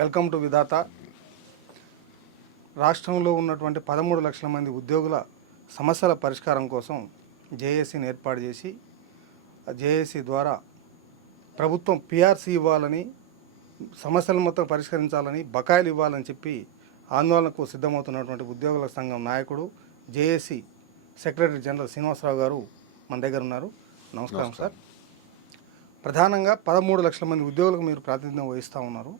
Welcome to విధాత. రాష్ట్రంలో ఉన్నటువంటి 13 లక్షల మంది ఉద్యోగుల సమస్యల పరిష్కారం కోసం జేఏసీని ఏర్పాటు చేసి జేఏసీ ద్వారా ప్రభుత్వం పిఆర్సీ ఇవ్వాలని, సమస్యలు మొత్తం పరిష్కరించాలని, బకాయిలు ఇవ్వాలని చెప్పి ఆందోళనకు సిద్ధమవుతున్నటువంటి ఉద్యోగుల సంఘం నాయకుడు జేఏసీ సెక్రటరీ జనరల్ శ్రీనివాసరావు గారు మన దగ్గర ఉన్నారు. నమస్కారం సార్. ప్రధానంగా 13 లక్షల మంది ఉద్యోగులకు మీరు ప్రాతినిధ్యం వహిస్తూ ఉన్నారు.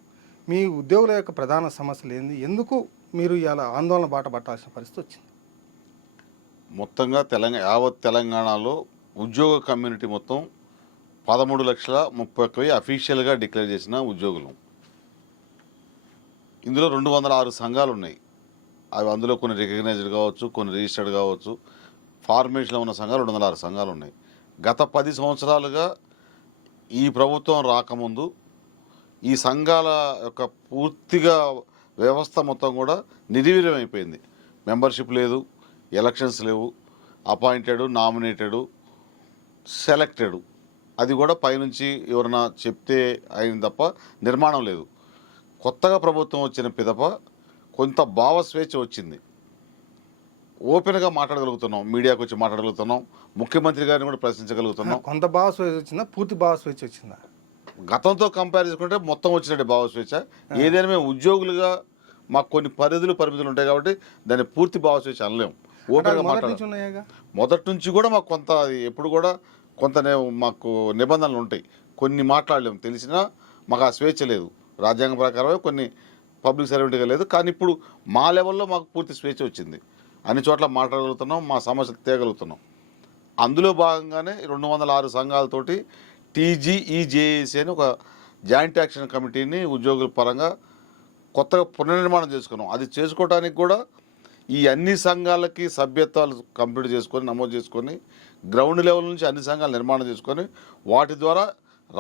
మీ ఉద్యోగుల యొక్క ప్రధాన సమస్యలు ఏంది? ఎందుకు మీరు ఇలా ఆందోళన బాట పట్టాల్సిన పరిస్థితి వచ్చింది? మొత్తంగా యావత్ తెలంగాణలో ఉద్యోగ కమ్యూనిటీ మొత్తం 13,30,000 అఫీషియల్గా డిక్లేర్ చేసిన ఉద్యోగులు. ఇందులో 206 సంఘాలు ఉన్నాయి. అవి అందులో కొన్ని రికగ్నైజ్డ్ కావచ్చు, కొన్ని రిజిస్టర్డ్ కావచ్చు. ఫార్మేషన్లో ఉన్న సంఘాలు 206 సంఘాలు ఉన్నాయి. గత 10 సంవత్సరాలుగా ఈ ప్రభుత్వం రాకముందు ఈ సంఘాల యొక్క పూర్తిగా వ్యవస్థ మొత్తం కూడా నిర్వీర్యం అయిపోయింది. మెంబర్షిప్ లేదు, ఎలక్షన్స్ లేవు, అపాయింటెడ్, నామినేటెడ్, సెలెక్టెడ్, అది కూడా పైనుంచి ఎవరైనా చెప్తే అయిన తప్ప నిర్మాణం లేదు. కొత్తగా ప్రభుత్వం వచ్చిన పిదప కొంత భావ స్వేచ్ఛ వచ్చింది. ఓపెన్గా మాట్లాడగలుగుతున్నాం, మీడియాకు వచ్చి మాట్లాడగలుగుతున్నాం, ముఖ్యమంత్రి గారిని కూడా ప్రశ్నించగలుగుతున్నాం. కొంత భావ స్వేచ్ఛ వచ్చిందా? పూర్తి భావ స్వేచ్ఛ వచ్చిందా? గతంతో కంపేర్ చేసుకుంటే మొత్తం వచ్చినట్టు భావ స్వేచ్ఛ. ఏదైనా మేము ఉద్యోగులుగా మాకు కొన్ని పరిమితులు ఉంటాయి కాబట్టి దాన్ని పూర్తి భావ స్వేచ్ఛ అనలేము. ఓపెన్గా మాట్లాడాలి. మొదటి నుంచి కూడా మాకు కొంత ఎప్పుడు కూడా కొంత మాకు నిబంధనలు ఉంటాయి. కొన్ని మాట్లాడలేము, తెలిసినా మాకు ఆ స్వేచ్ఛ లేదు. రాజ్యాంగ ప్రకారమే కొన్ని పబ్లిక్ సర్వెంట్గా లేదు. కానీ ఇప్పుడు మా లెవెల్లో మాకు పూర్తి స్వేచ్ఛ వచ్చింది. అన్ని చోట్ల మాట్లాడగలుగుతున్నాం, మా సమస్యలు తేగలుగుతున్నాం. అందులో భాగంగానే 206 సంఘాలతోటి TGEJAC అని ఒక జాయింట్ యాక్షన్ కమిటీని ఉద్యోగుల పరంగా కొత్తగా పునర్నిర్మాణం చేసుకున్నాం. అది చేసుకోవడానికి కూడా ఈ అన్ని సంఘాలకి సభ్యత్వాలు కంప్లీట్ చేసుకొని, నమోదు చేసుకొని, గ్రౌండ్ లెవెల్ నుంచి అన్ని సంఘాలు నిర్మాణం చేసుకొని, వాటి ద్వారా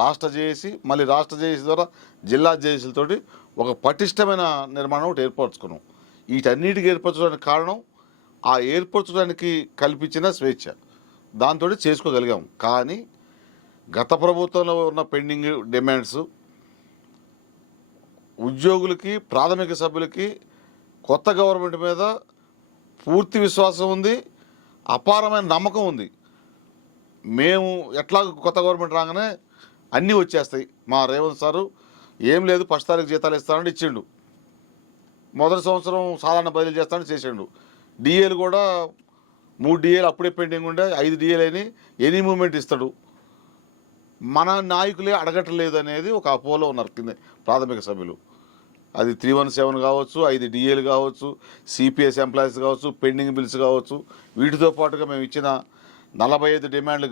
రాష్ట్ర జేఏసీ, మళ్ళీ రాష్ట్ర జేఏసీ ద్వారా జిల్లా జేఏసీలతోటి ఒక పటిష్టమైన నిర్మాణం ఒకటి ఏర్పరచుకున్నాం. వీటన్నిటికీ ఏర్పరచడానికి కారణం ఆ ఏర్పరచడానికి కల్పించిన స్వేచ్ఛ. దాంతో చేసుకోగలిగాం. కానీ గత ప్రభుత్వంలో ఉన్న పెండింగ్ డిమాండ్స్ ఉద్యోగులకి, ప్రాథమిక సభ్యులకి కొత్త గవర్నమెంట్ మీద పూర్తి విశ్వాసం ఉంది, అపారమైన నమ్మకం ఉంది. మేము ఎట్లా కొత్త గవర్నమెంట్ రాగానే అన్నీ వచ్చేస్తాయి. మా రేవంత్ సారు ఏం లేదు, 1వ తారీఖు జీతాలు ఇస్తానని ఇచ్చిండు. మొదటి సంవత్సరం సాధారణ బదిలీ చేస్తానని చేసిండు. డిఏలు కూడా 3 డిఏలు అప్పుడే పెండింగ్ ఉండే, 5 డిఏలు అయినా ఎనీ మూమెంట్ ఇస్తాడు. మన నాయకులే అడగట్లేదు అనేది ఒక అపోలో ఉన్నారు కింద ప్రాథమిక సభ్యులు. అది 317 కావచ్చు, 5 డిఏలు కావచ్చు, సిపిఎస్ ఎంప్లాయీస్ కావచ్చు, పెండింగ్ బిల్స్ కావచ్చు. వీటితో పాటుగా మేము ఇచ్చిన 45 డిమాండ్లు,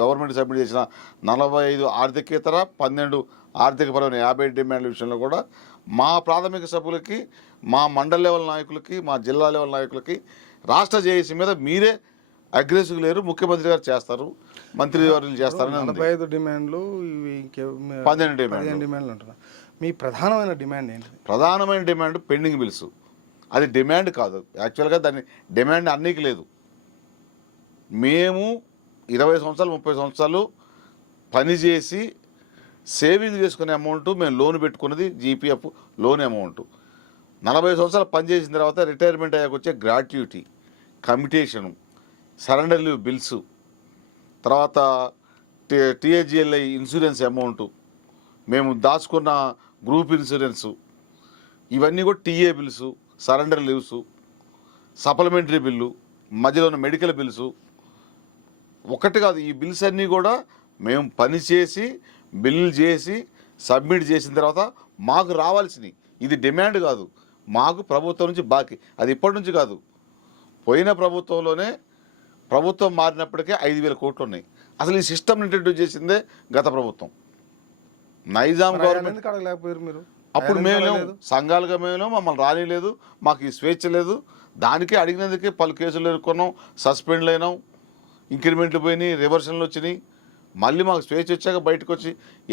గవర్నమెంట్ సబ్మిట్ చేసిన 45 ఆర్థికేతర, 12 ఆర్థికపరమైన 50 డిమాండ్ల విషయంలో కూడా మా ప్రాథమిక సభ్యులకి, మా మండల లెవెల్ నాయకులకి, మా జిల్లా లెవెల్ నాయకులకి రాష్ట్ర జేఏసీ మీద మీరే అగ్రెసివ్ లేరు, ముఖ్యమంత్రి గారు చేస్తారు, మంత్రి వర్యులు చేస్తారని. 45 డిమాండ్లు, 12 డిమాండ్లు అంటున్నారు. మీ ప్రధానమైన డిమాండ్ ఏంటి? ప్రధానమైన డిమాండ్ పెండింగ్ బిల్స్. అది డిమాండ్ కాదు, యాక్చువల్గా దాన్ని డిమాండ్ అన్నికి లేదు. మేము 20 సంవత్సరాలు 30 సంవత్సరాలు పనిచేసి సేవింగ్ చేసుకునే అమౌంట్ మేము లోన్ పెట్టుకున్నది జీపీఎఫ్ లోన్ అమౌంట్. 40 సంవత్సరాలు పనిచేసిన తర్వాత రిటైర్మెంట్ అయ్యాక వచ్చే గ్రాట్యుటీ, కమిటేషను, సరెండర్ లీవ్ బిల్స్, తర్వాత THGLI ఇన్సూరెన్స్ అమౌంట్, మేము దాచుకున్న గ్రూప్ ఇన్సూరెన్సు, ఇవన్నీ కూడా TA bills, surrender leaves, supplementary bill, మధ్యలో ఉన్న మెడికల్ బిల్స్. ఒకటి కాదు, ఈ బిల్స్ అన్నీ కూడా మేము పనిచేసి బిల్లు చేసి సబ్మిట్ చేసిన తర్వాత మాకు రావాల్సినవి. ఇది డిమాండ్ కాదు, మాకు ప్రభుత్వం నుంచి బాకీ. అది ఇప్పటి నుంచి కాదు, పోయిన ప్రభుత్వంలోనే, ప్రభుత్వం మారినప్పటికే 5,000 కోట్లు ఉన్నాయి. అసలు ఈ సిస్టమ్ ఇంట్రడ్యూస్ చేసిందే గత ప్రభుత్వం. నైజాం గవర్నమెంట్ అడగలేకపోయారు మీరు? అప్పుడు మేము సంఘాలుగా మేము మమ్మల్ని రానిలేదు, మాకు ఈ స్వేచ్ఛ లేదు. దానికే అడిగినందుకే పలు కేసులు ఎదుర్కొన్నాం, సస్పెండ్లు అయినాం, ఇంక్రిమెంట్లు పోయినాయి, రివర్షన్లు వచ్చినాయి. మళ్ళీ మాకు స్వేచ్ఛ వచ్చాక బయటకు వచ్చి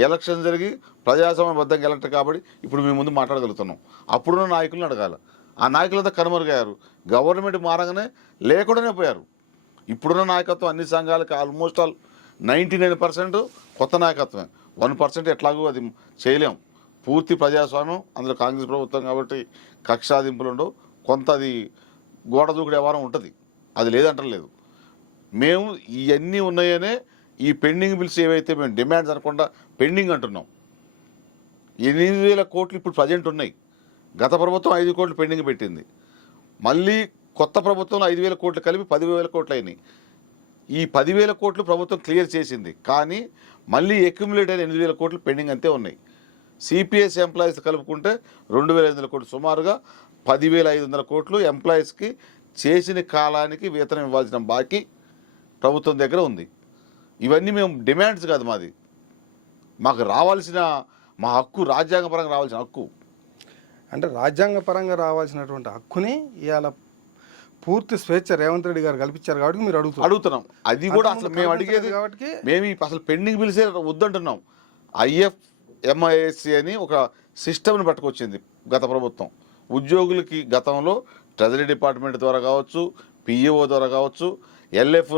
ఎలక్షన్ జరిగి ప్రజాస్వామ్యబద్ధంగా ఎలక్ట్ కాబట్టి ఇప్పుడు మేము ముందు మాట్లాడగలుగుతున్నాం. అప్పుడున్న నాయకులను అడగాలి. ఆ నాయకులంతా కనుమరుగయ్యారు. గవర్నమెంట్ మారగానే లేకుండానే పోయారు. ఇప్పుడున్న నాయకత్వం అన్ని సంఘాలకి ఆల్మోస్ట్ ఆల్ 99% కొత్త నాయకత్వమే. 1% ఎట్లాగో అది చేయలేం. పూర్తి ప్రజాస్వామ్యం, అందులో కాంగ్రెస్ ప్రభుత్వం కాబట్టి కక్షాదింపులు ఉండవు, కొంత అది గోడ దూకుడు వ్యవహారం ఉంటుంది, అది లేదంటలేదు. మేము ఇవన్నీ ఉన్నాయనే ఈ పెండింగ్ బిల్స్ ఏవైతే మేము డిమాండ్స్ అనకుండా పెండింగ్ అంటున్నాం. 8,000 కోట్లు ఇప్పుడు ప్రజెంట్ ఉన్నాయి. గత ప్రభుత్వం 5 కోట్లు పెండింగ్ పెట్టింది. మళ్ళీ కొత్త ప్రభుత్వంలో 5,000 కోట్లు కలిపి 10,000 కోట్లు అయినాయి. ఈ 10,000 కోట్లు ప్రభుత్వం క్లియర్ చేసింది, కానీ మళ్ళీ అక్యుములేట్ అయిన 8,000 కోట్లు పెండింగ్ అంతే ఉన్నాయి. సిపిఎస్ ఎంప్లాయీస్ కలుపుకుంటే 2,500 కోట్లు, సుమారుగా 10,500 కోట్లు ఎంప్లాయీస్కి చేసిన కాలానికి వేతనం ఇవ్వాల్సిన బాకీ ప్రభుత్వం దగ్గర ఉంది. ఇవన్నీ మేము డిమాండ్స్ కాదు, మాకు రావాల్సిన మా హక్కు, రాజ్యాంగపరంగా రావాల్సిన హక్కు. అంటే రాజ్యాంగపరంగా రావాల్సినటువంటి హక్కుని ఇవాళ పూర్తి స్వేచ్ఛ రేవంత్ రెడ్డి గారు కల్పించారు కాబట్టి మీరు అడుగుతున్నాం. అది కూడా అసలు మేము అడిగేది కాబట్టి మేము అసలు పెండింగ్ బిల్సే వద్దంటున్నాం. IFMIS అని ఒక సిస్టమ్ని పట్టుకొచ్చింది గత ప్రభుత్వం. ఉద్యోగులకి గతంలో ట్రెజరీ డిపార్ట్మెంట్ ద్వారా కావచ్చు, PAO ద్వారా కావచ్చు, LF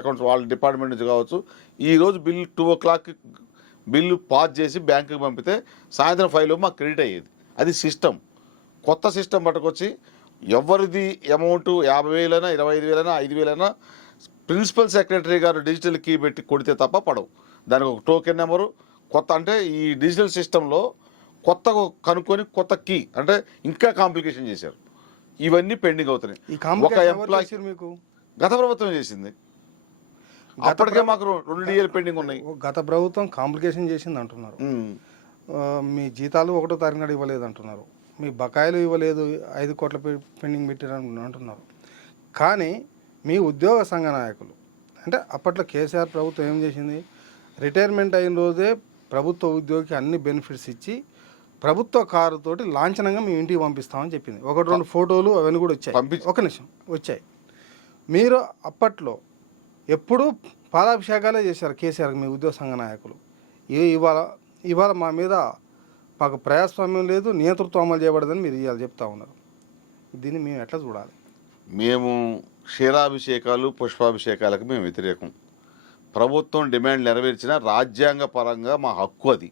అకౌంట్స్ వాళ్ళ డిపార్ట్మెంట్ నుంచి కావచ్చు, ఈరోజు బిల్లు 2 o'clock బిల్లు పాస్ చేసి బ్యాంకుకి పంపితే సాయంత్రం 5 మాకు క్రెడిట్ అయ్యేది. అది సిస్టమ్. కొత్త సిస్టమ్ పట్టుకొచ్చి ఎవరిది అమౌంట్ 50,000 25,000 5,000 ప్రిన్సిపల్ సెక్రటరీ గారు డిజిటల్ కీ పెట్టి కొడితే తప్ప పడవు. దానికి ఒక టోకెన్ నెంబరు కొత్త, అంటే ఈ డిజిటల్ సిస్టంలో కొత్త కనుక్కొని కొత్త కీ, అంటే ఇంకా కాంప్లికేషన్ చేశారు. ఇవన్నీ పెండింగ్ అవుతున్నాయి. ఒక ఎంప్లాయీ మీకు గత ప్రభుత్వం చేసింది, అప్పటికే మాకు 2 DL పెండింగ్ ఉన్నాయి. గత ప్రభుత్వం కాంప్లికేషన్ చేసింది అంటున్నారు. మీ జీతాలు 1వ తారీఖు నాడు ఇవ్వలేదు అంటున్నారు, మీ బకాయిలు ఇవ్వలేదు, 5 కోట్ల పెండింగ్ పెట్టారని అంటున్నారు. కానీ మీ ఉద్యోగ సంఘ నాయకులు, అంటే అప్పట్లో కేసీఆర్ ప్రభుత్వం ఏం చేసింది, రిటైర్మెంట్ అయిన రోజే ప్రభుత్వ ఉద్యోగికి అన్ని బెనిఫిట్స్ ఇచ్చి ప్రభుత్వ కారుతోటి లాంఛనంగా మేము ఇంటికి పంపిస్తామని చెప్పింది. 1-2 ఫోటోలు అవన్నీ కూడా వచ్చాయి. ఒక నిమిషం వచ్చాయి. మీరు అప్పట్లో ఎప్పుడూ పాలాభిషేకాలే చేశారు కేసీఆర్, మీ ఉద్యోగ సంఘ నాయకులు. ఇవాళ మా మీద మాకు ప్రజాస్వామ్యం లేదు, నియంతృత్వం అమలు చేయబడదని మీరు ఇవాళ చెప్తా ఉన్నారు. దీన్ని మేము ఎట్లా చూడాలి? మేము క్షీరాభిషేకాలు, పుష్పాభిషేకాలకు మేము వ్యతిరేకం. ప్రభుత్వం డిమాండ్ నెరవేర్చిన రాజ్యాంగ పరంగా మా హక్కు అది.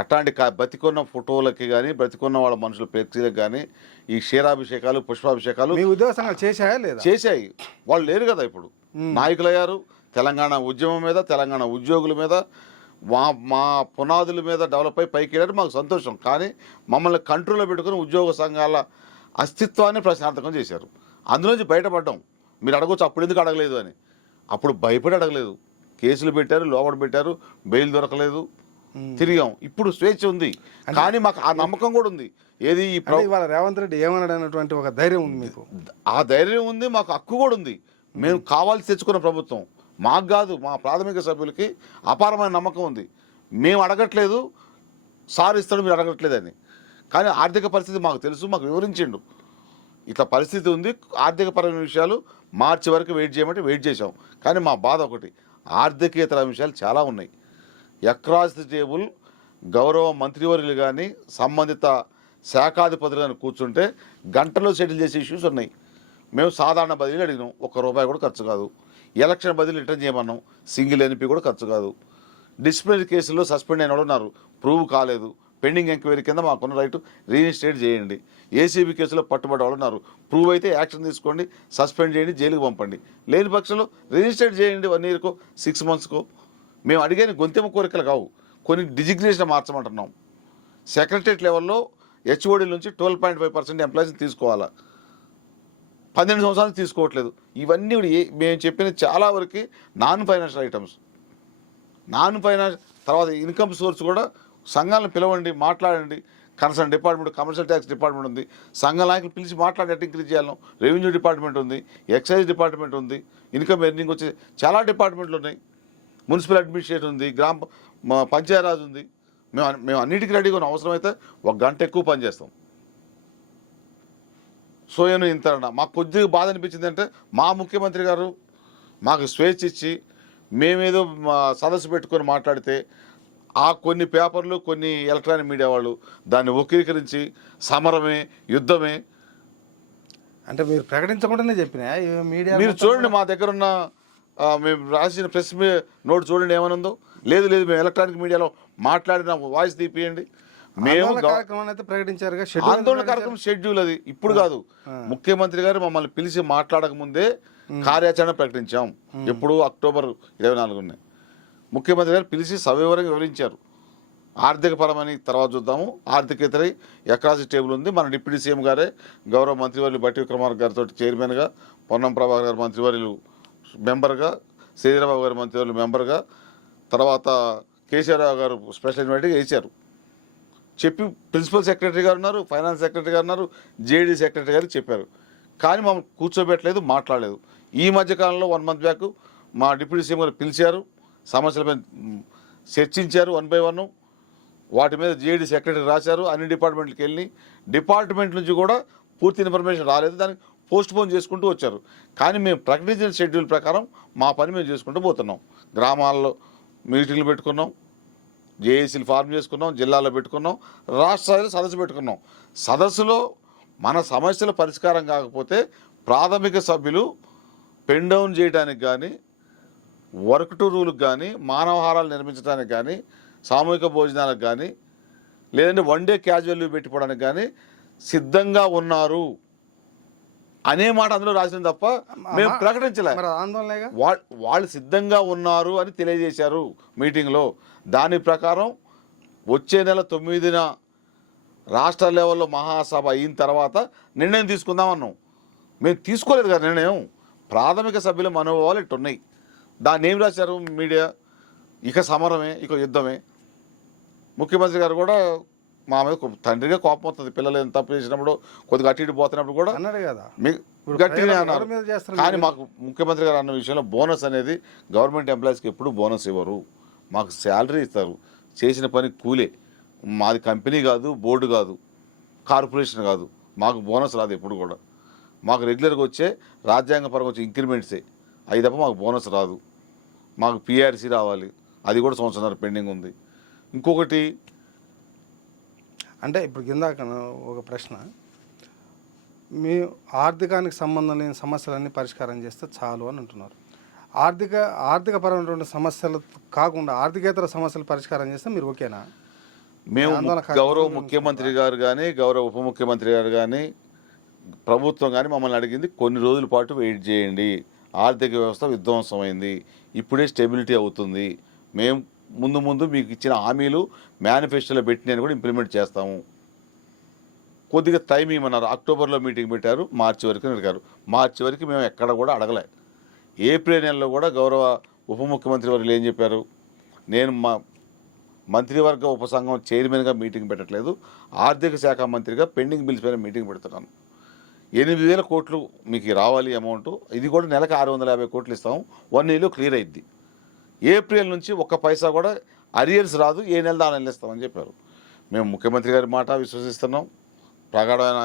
అట్లాంటి బతికున్న ఫోటోలకి కానీ, బ్రతికున్న వాళ్ళ మనుషుల ఫ్లెక్సీలకు కానీ ఈ క్షీరాభిషేకాలు, పుష్పాభిషేకాలు మీ ఉద్యోగ సంఘాలు చేశాయా లేదా? చేశాయి. వాళ్ళు లేరు కదా ఇప్పుడు, నాయకులయ్యారు. తెలంగాణ ఉద్యమం మీద, తెలంగాణ ఉద్యోగుల మీద, మా పునాదుల మీద డెవలప్ అయి పైకి వెళ్ళారు. మాకు సంతోషం. కానీ మమ్మల్ని కంట్రోల్లో పెట్టుకుని ఉద్యోగ సంఘాల అస్తిత్వాన్ని ప్రశ్నార్థకం చేశారు. అందులోంచి బయటపడ్డాం. మీరు అడగవచ్చు అప్పుడు ఎందుకు అడగలేదు అని. అప్పుడు భయపడి అడగలేదు, కేసులు పెట్టారు, లోపల పెట్టారు, బెయిల్ దొరకలేదు, తిరిగాం. ఇప్పుడు స్వేచ్ఛ ఉంది, కానీ మాకు ఆ నమ్మకం కూడా ఉంది. ఏది ఇవాళ రేవంత్ రెడ్డి ఏమన్నాడు అన్నటువంటి ఒక ధైర్యం ఉంది మీకు. ఆ ధైర్యం ఉంది, మాకు హక్కు కూడా ఉంది. మేము కావాల్సి తెచ్చుకున్న ప్రభుత్వం, మాకు కాదు, మా ప్రాథమిక సభ్యులకి అపారమైన నమ్మకం ఉంది. మేము అడగట్లేదు, సార్ ఇస్తాడు మీరు అడగట్లేదని. కానీ ఆర్థిక పరిస్థితి మాకు తెలుసు, మాకు వివరించిండు. ఇట్లా పరిస్థితి ఉంది, ఆర్థికపరమైన విషయాలు మార్చి వరకు వెయిట్ చేయమంటే వెయిట్ చేసాం. కానీ మా బాధ ఒకటి, ఆర్థికేతర విషయాలు చాలా ఉన్నాయి. అక్రాస్ ది టేబుల్ గౌరవ మంత్రివర్యులు కానీ, సంబంధిత శాఖాధిపతులు కానీ కూర్చుంటే గంటలో సెటిల్ చేసే ఇష్యూస్ ఉన్నాయి. మేము సాధారణ బదిలీలు అడిగినాం, ₹1 కూడా ఖర్చు కాదు. ఎలక్షన్ బదిలీ రిటర్న్ చేయమన్నాం, సింగిల్ NP కూడా ఖర్చు కాదు. డిసిప్లినరీ కేసుల్లో సస్పెండ్ అయిన వాళ్ళు ఉన్నారు, ప్రూవ్ కాలేదు, పెండింగ్ ఎంక్వైరీ కింద మాకున్న రైట్ రీఇన్స్టేట్ చేయండి. ACB కేసులో పట్టుబడి వాళ్ళు ఉన్నారు, ప్రూవ్ అయితే యాక్షన్ తీసుకోండి, సస్పెండ్ చేయండి, జైలుకి పంపండి. లేని పక్షంలో రీఇన్స్టేట్ చేయండి 1 yearకో 6 monthsకో. మేము అడిగేది గొంతెమ్మ కోరికలు కావు, కొన్ని డిజిగ్నేషన్ మార్చమంటున్నాం. సెక్రటరియట్ లెవెల్లో HOD నుంచి 12.5% ఎంప్లాయీస్ని తీసుకోవాలా, 12 సంవత్సరాలు తీసుకోవట్లేదు. ఇవన్నీ మేము చెప్పిన చాలా వరకు non financial items. Non finance తర్వాత ఇన్కమ్ సోర్స్ కూడా సంఘాలను పిలవండి, మాట్లాడండి. Concern department, commercial tax department ఉంది, సంఘ నాయకులు పిలిచి మాట్లాడేట్టు ఇంక్రీజ్ చేయాలి. రెవెన్యూ డిపార్ట్మెంట్ ఉంది, ఎక్సైజ్ డిపార్ట్మెంట్ ఉంది, ఇన్కమ్ ఎర్నింగ్ వచ్చే చాలా డిపార్ట్మెంట్లు ఉన్నాయి, మున్సిపల్ అడ్మినిస్ట్రేషన్ ఉంది, పంచాయరాజ్ ఉంది. మేము అన్నిటికీ రెడీగా ఉన్న, అవసరమైతే 1 గంట ఎక్కువ పనిచేస్తాం. సో నేను ఇంత మాకు కొద్దిగా బాధ అనిపించింది అంటే, మా ముఖ్యమంత్రి గారు మాకు స్వేచ్ఛ ఇచ్చి మేమేదో సదస్సు పెట్టుకొని మాట్లాడితే ఆ కొన్ని పేపర్లు, కొన్ని ఎలక్ట్రానిక్ మీడియా వాళ్ళు దాన్ని వక్రీకరించి సమరమే, యుద్ధమే అంటే మీరు ప్రకటించకుండానే చెప్పినా మీడియా. మీరు చూడండి, మా దగ్గర ఉన్న మేము రాసిన ప్రెస్ నోట్ చూడండి ఏమనుందో. లేదు మేము ఎలక్ట్రానిక్ మీడియాలో మాట్లాడిన వాయిస్ తీపియండి. మేము కార్యక్రమాన్ని అయితే ప్రకటించారుగా, ఆందోళన కార్యక్రమం షెడ్యూల్ అది ఇప్పుడు కాదు. ముఖ్యమంత్రి గారు మమ్మల్ని పిలిచి మాట్లాడక ముందే కార్యాచరణ ప్రకటించాం. ఎప్పుడు అక్టోబర్ 24 ముఖ్యమంత్రి గారు పిలిచి సవివరంగా వివరించారు. ఆర్థిక పరమని తర్వాత చూద్దాము, ఆర్థికేతరై ఎక్రాస్ టేబుల్ ఉంది. మన డిప్యూటీ సీఎం గారే గౌరవ మంత్రివర్యులు బట్టి విక్రమార్క గారితో చైర్మన్గా, పొన్నం ప్రభాకర్ గారు మంత్రివర్యులు మెంబర్గా, శ్రీధరబాబు గారు మంత్రివర్యులు మెంబర్గా, తర్వాత కేసీఆర్ గారు స్పెషల్ ఇన్వైట్గా వేశారు. చెప్పి ప్రిన్సిపల్ సెక్రటరీ గారు ఉన్నారు, ఫైనాన్స్ సెక్రటరీ గారు ఉన్నారు, జేడీ సెక్రటరీ గారు చెప్పారు. కానీ మమ్మల్ని కూర్చోబెట్టలేదు, మాట్లాడలేదు. ఈ మధ్యకాలంలో 1 month బ్యాక్ మా డిప్యూటీ సీఎం గారు పిలిచారు, సమస్యలపై చర్చించారు 1 by 1. వాటి మీద జేడీ సెక్రటరీ రాశారు. అన్ని డిపార్ట్మెంట్లకు వెళ్ళి డిపార్ట్మెంట్ నుంచి కూడా పూర్తి ఇన్ఫర్మేషన్ రాలేదు. దానికి పోస్ట్ పోన్ చేసుకుంటూ వచ్చారు. కానీ మేము ప్రకటించిన షెడ్యూల్ ప్రకారం మా పని మేము చేసుకుంటూ పోతున్నాం. గ్రామాల్లో మీటింగ్లు పెట్టుకున్నాం, జేఏసీలు ఫార్మ్ చేసుకున్నాం, జిల్లాలో పెట్టుకున్నాం, రాష్ట్ర స్థాయిలో సదస్సు పెట్టుకున్నాం. సదస్సులో మన సమస్యల పరిష్కారం కాకపోతే ప్రాథమిక సభ్యులు పెన్ డౌన్ చేయడానికి కానీ, వర్క్ టు రూల్కి కానీ, మానవహారాలు నిర్మించడానికి కానీ, సామూహిక భోజనాలకు కానీ, లేదంటే 1 day క్యాజువల్ లీవ్ పెట్టుకోవడానికి కానీ సిద్ధంగా ఉన్నారు అనే మాట అందులో రాసింది తప్ప మేము ప్రకటించలే. వాళ్ళు సిద్ధంగా ఉన్నారు అని తెలియజేశారు మీటింగ్లో. దాని ప్రకారం వచ్చే నెల 9న రాష్ట్ర లెవెల్లో మహాసభ అయిన తర్వాత నిర్ణయం తీసుకుందామన్నాం. మేము తీసుకోలేదు కదా నిర్ణయం. ప్రాథమిక సభ్యుల మనోభావాలు ఇట్టున్నాయి. దాన్ని ఏం రాశారు మీడియా, ఇక సమరమే, ఇక యుద్ధమే. ముఖ్యమంత్రి గారు కూడా మా మీద తండ్రిగా కోపం వస్తుంది. పిల్లలు ఎంత తప్పు చేసినప్పుడు, కొద్దిగా అటు ఇటు పోతున్నప్పుడు కూడా అన్నాడు కదా, గట్టిగానే అన్నారు. కానీ మాకు ముఖ్యమంత్రి గారు అన్న విషయంలో బోనస్ అనేది గవర్నమెంట్ ఎంప్లాయీస్కి ఎప్పుడు బోనస్ ఇవ్వరు. మాకు శాలరీ ఇస్తారు, చేసిన పని కూలే. మాది కంపెనీ కాదు, బోర్డు కాదు, కార్పొరేషన్ కాదు. మాకు బోనస్ రాదు ఎప్పుడు కూడా. మాకు రెగ్యులర్గా వచ్చే రాజ్యాంగపరంగా వచ్చే ఇంక్రిమెంట్సే అవి తప్ప మాకు బోనస్ రాదు. మాకు పిఆర్సీ రావాలి, అది కూడా సంవత్సరాలు పెండింగ్ ఉంది. ఇంకొకటి అంటే ఇప్పుడు కిందాక ఒక ప్రశ్న, మీ ఆర్థికానికి సంబంధం లేని సమస్యలన్నీ పరిష్కారం చేస్తే చాలు అని అంటున్నారు. ఆర్థికపరమైనటువంటి సమస్యలు కాకుండా ఆర్థికేతర సమస్యలు పరిష్కారం చేస్తే మీరు ఓకేనా? మేము గౌరవ ముఖ్యమంత్రి గారు కానీ, గౌరవ ఉప ముఖ్యమంత్రి గారు కానీ, ప్రభుత్వం కానీ మమ్మల్ని అడిగింది కొన్ని రోజుల పాటు వెయిట్ చేయండి, ఆర్థిక వ్యవస్థ విధ్వంసమైంది, ఇప్పుడే స్టెబిలిటీ అవుతుంది, మేము ముందు ముందు మీకు ఇచ్చిన హామీలు మేనిఫెస్టోలో పెట్టినవి కూడా ఇంప్లిమెంట్ చేస్తాము, కొద్దిగా టైం ఇవ్వమన్నారు. అక్టోబర్లో మీటింగ్ పెట్టారు, మార్చి వరకు అడిగారు. మార్చి వరకు మేము ఎక్కడ కూడా అడగలే. ఏప్రిల్ నెలలో కూడా గౌరవ ఉప ముఖ్యమంత్రి వారు ఏం చెప్పారు, నేను మా మంత్రివర్గ ఉపసంఘం చైర్మన్గా మీటింగ్ పెట్టట్లేదు, ఆర్థిక శాఖ మంత్రిగా పెండింగ్ బిల్స్ పైన మీటింగ్ పెడుతున్నాను. 8,000 కోట్లు మీకు రావాలి అమౌంట్, ఇది కూడా నెలకు 650 కోట్లు ఇస్తాము, 1 yearలో క్లియర్ అయింది. ఏప్రిల్ నుంచి 1 పైసా కూడా అరియర్స్ రాదు, ఏ నెల ఆ నెల ఇస్తామని చెప్పారు. మేము ముఖ్యమంత్రి గారి మాట విశ్వసిస్తున్నాం, ప్రగాఢమైన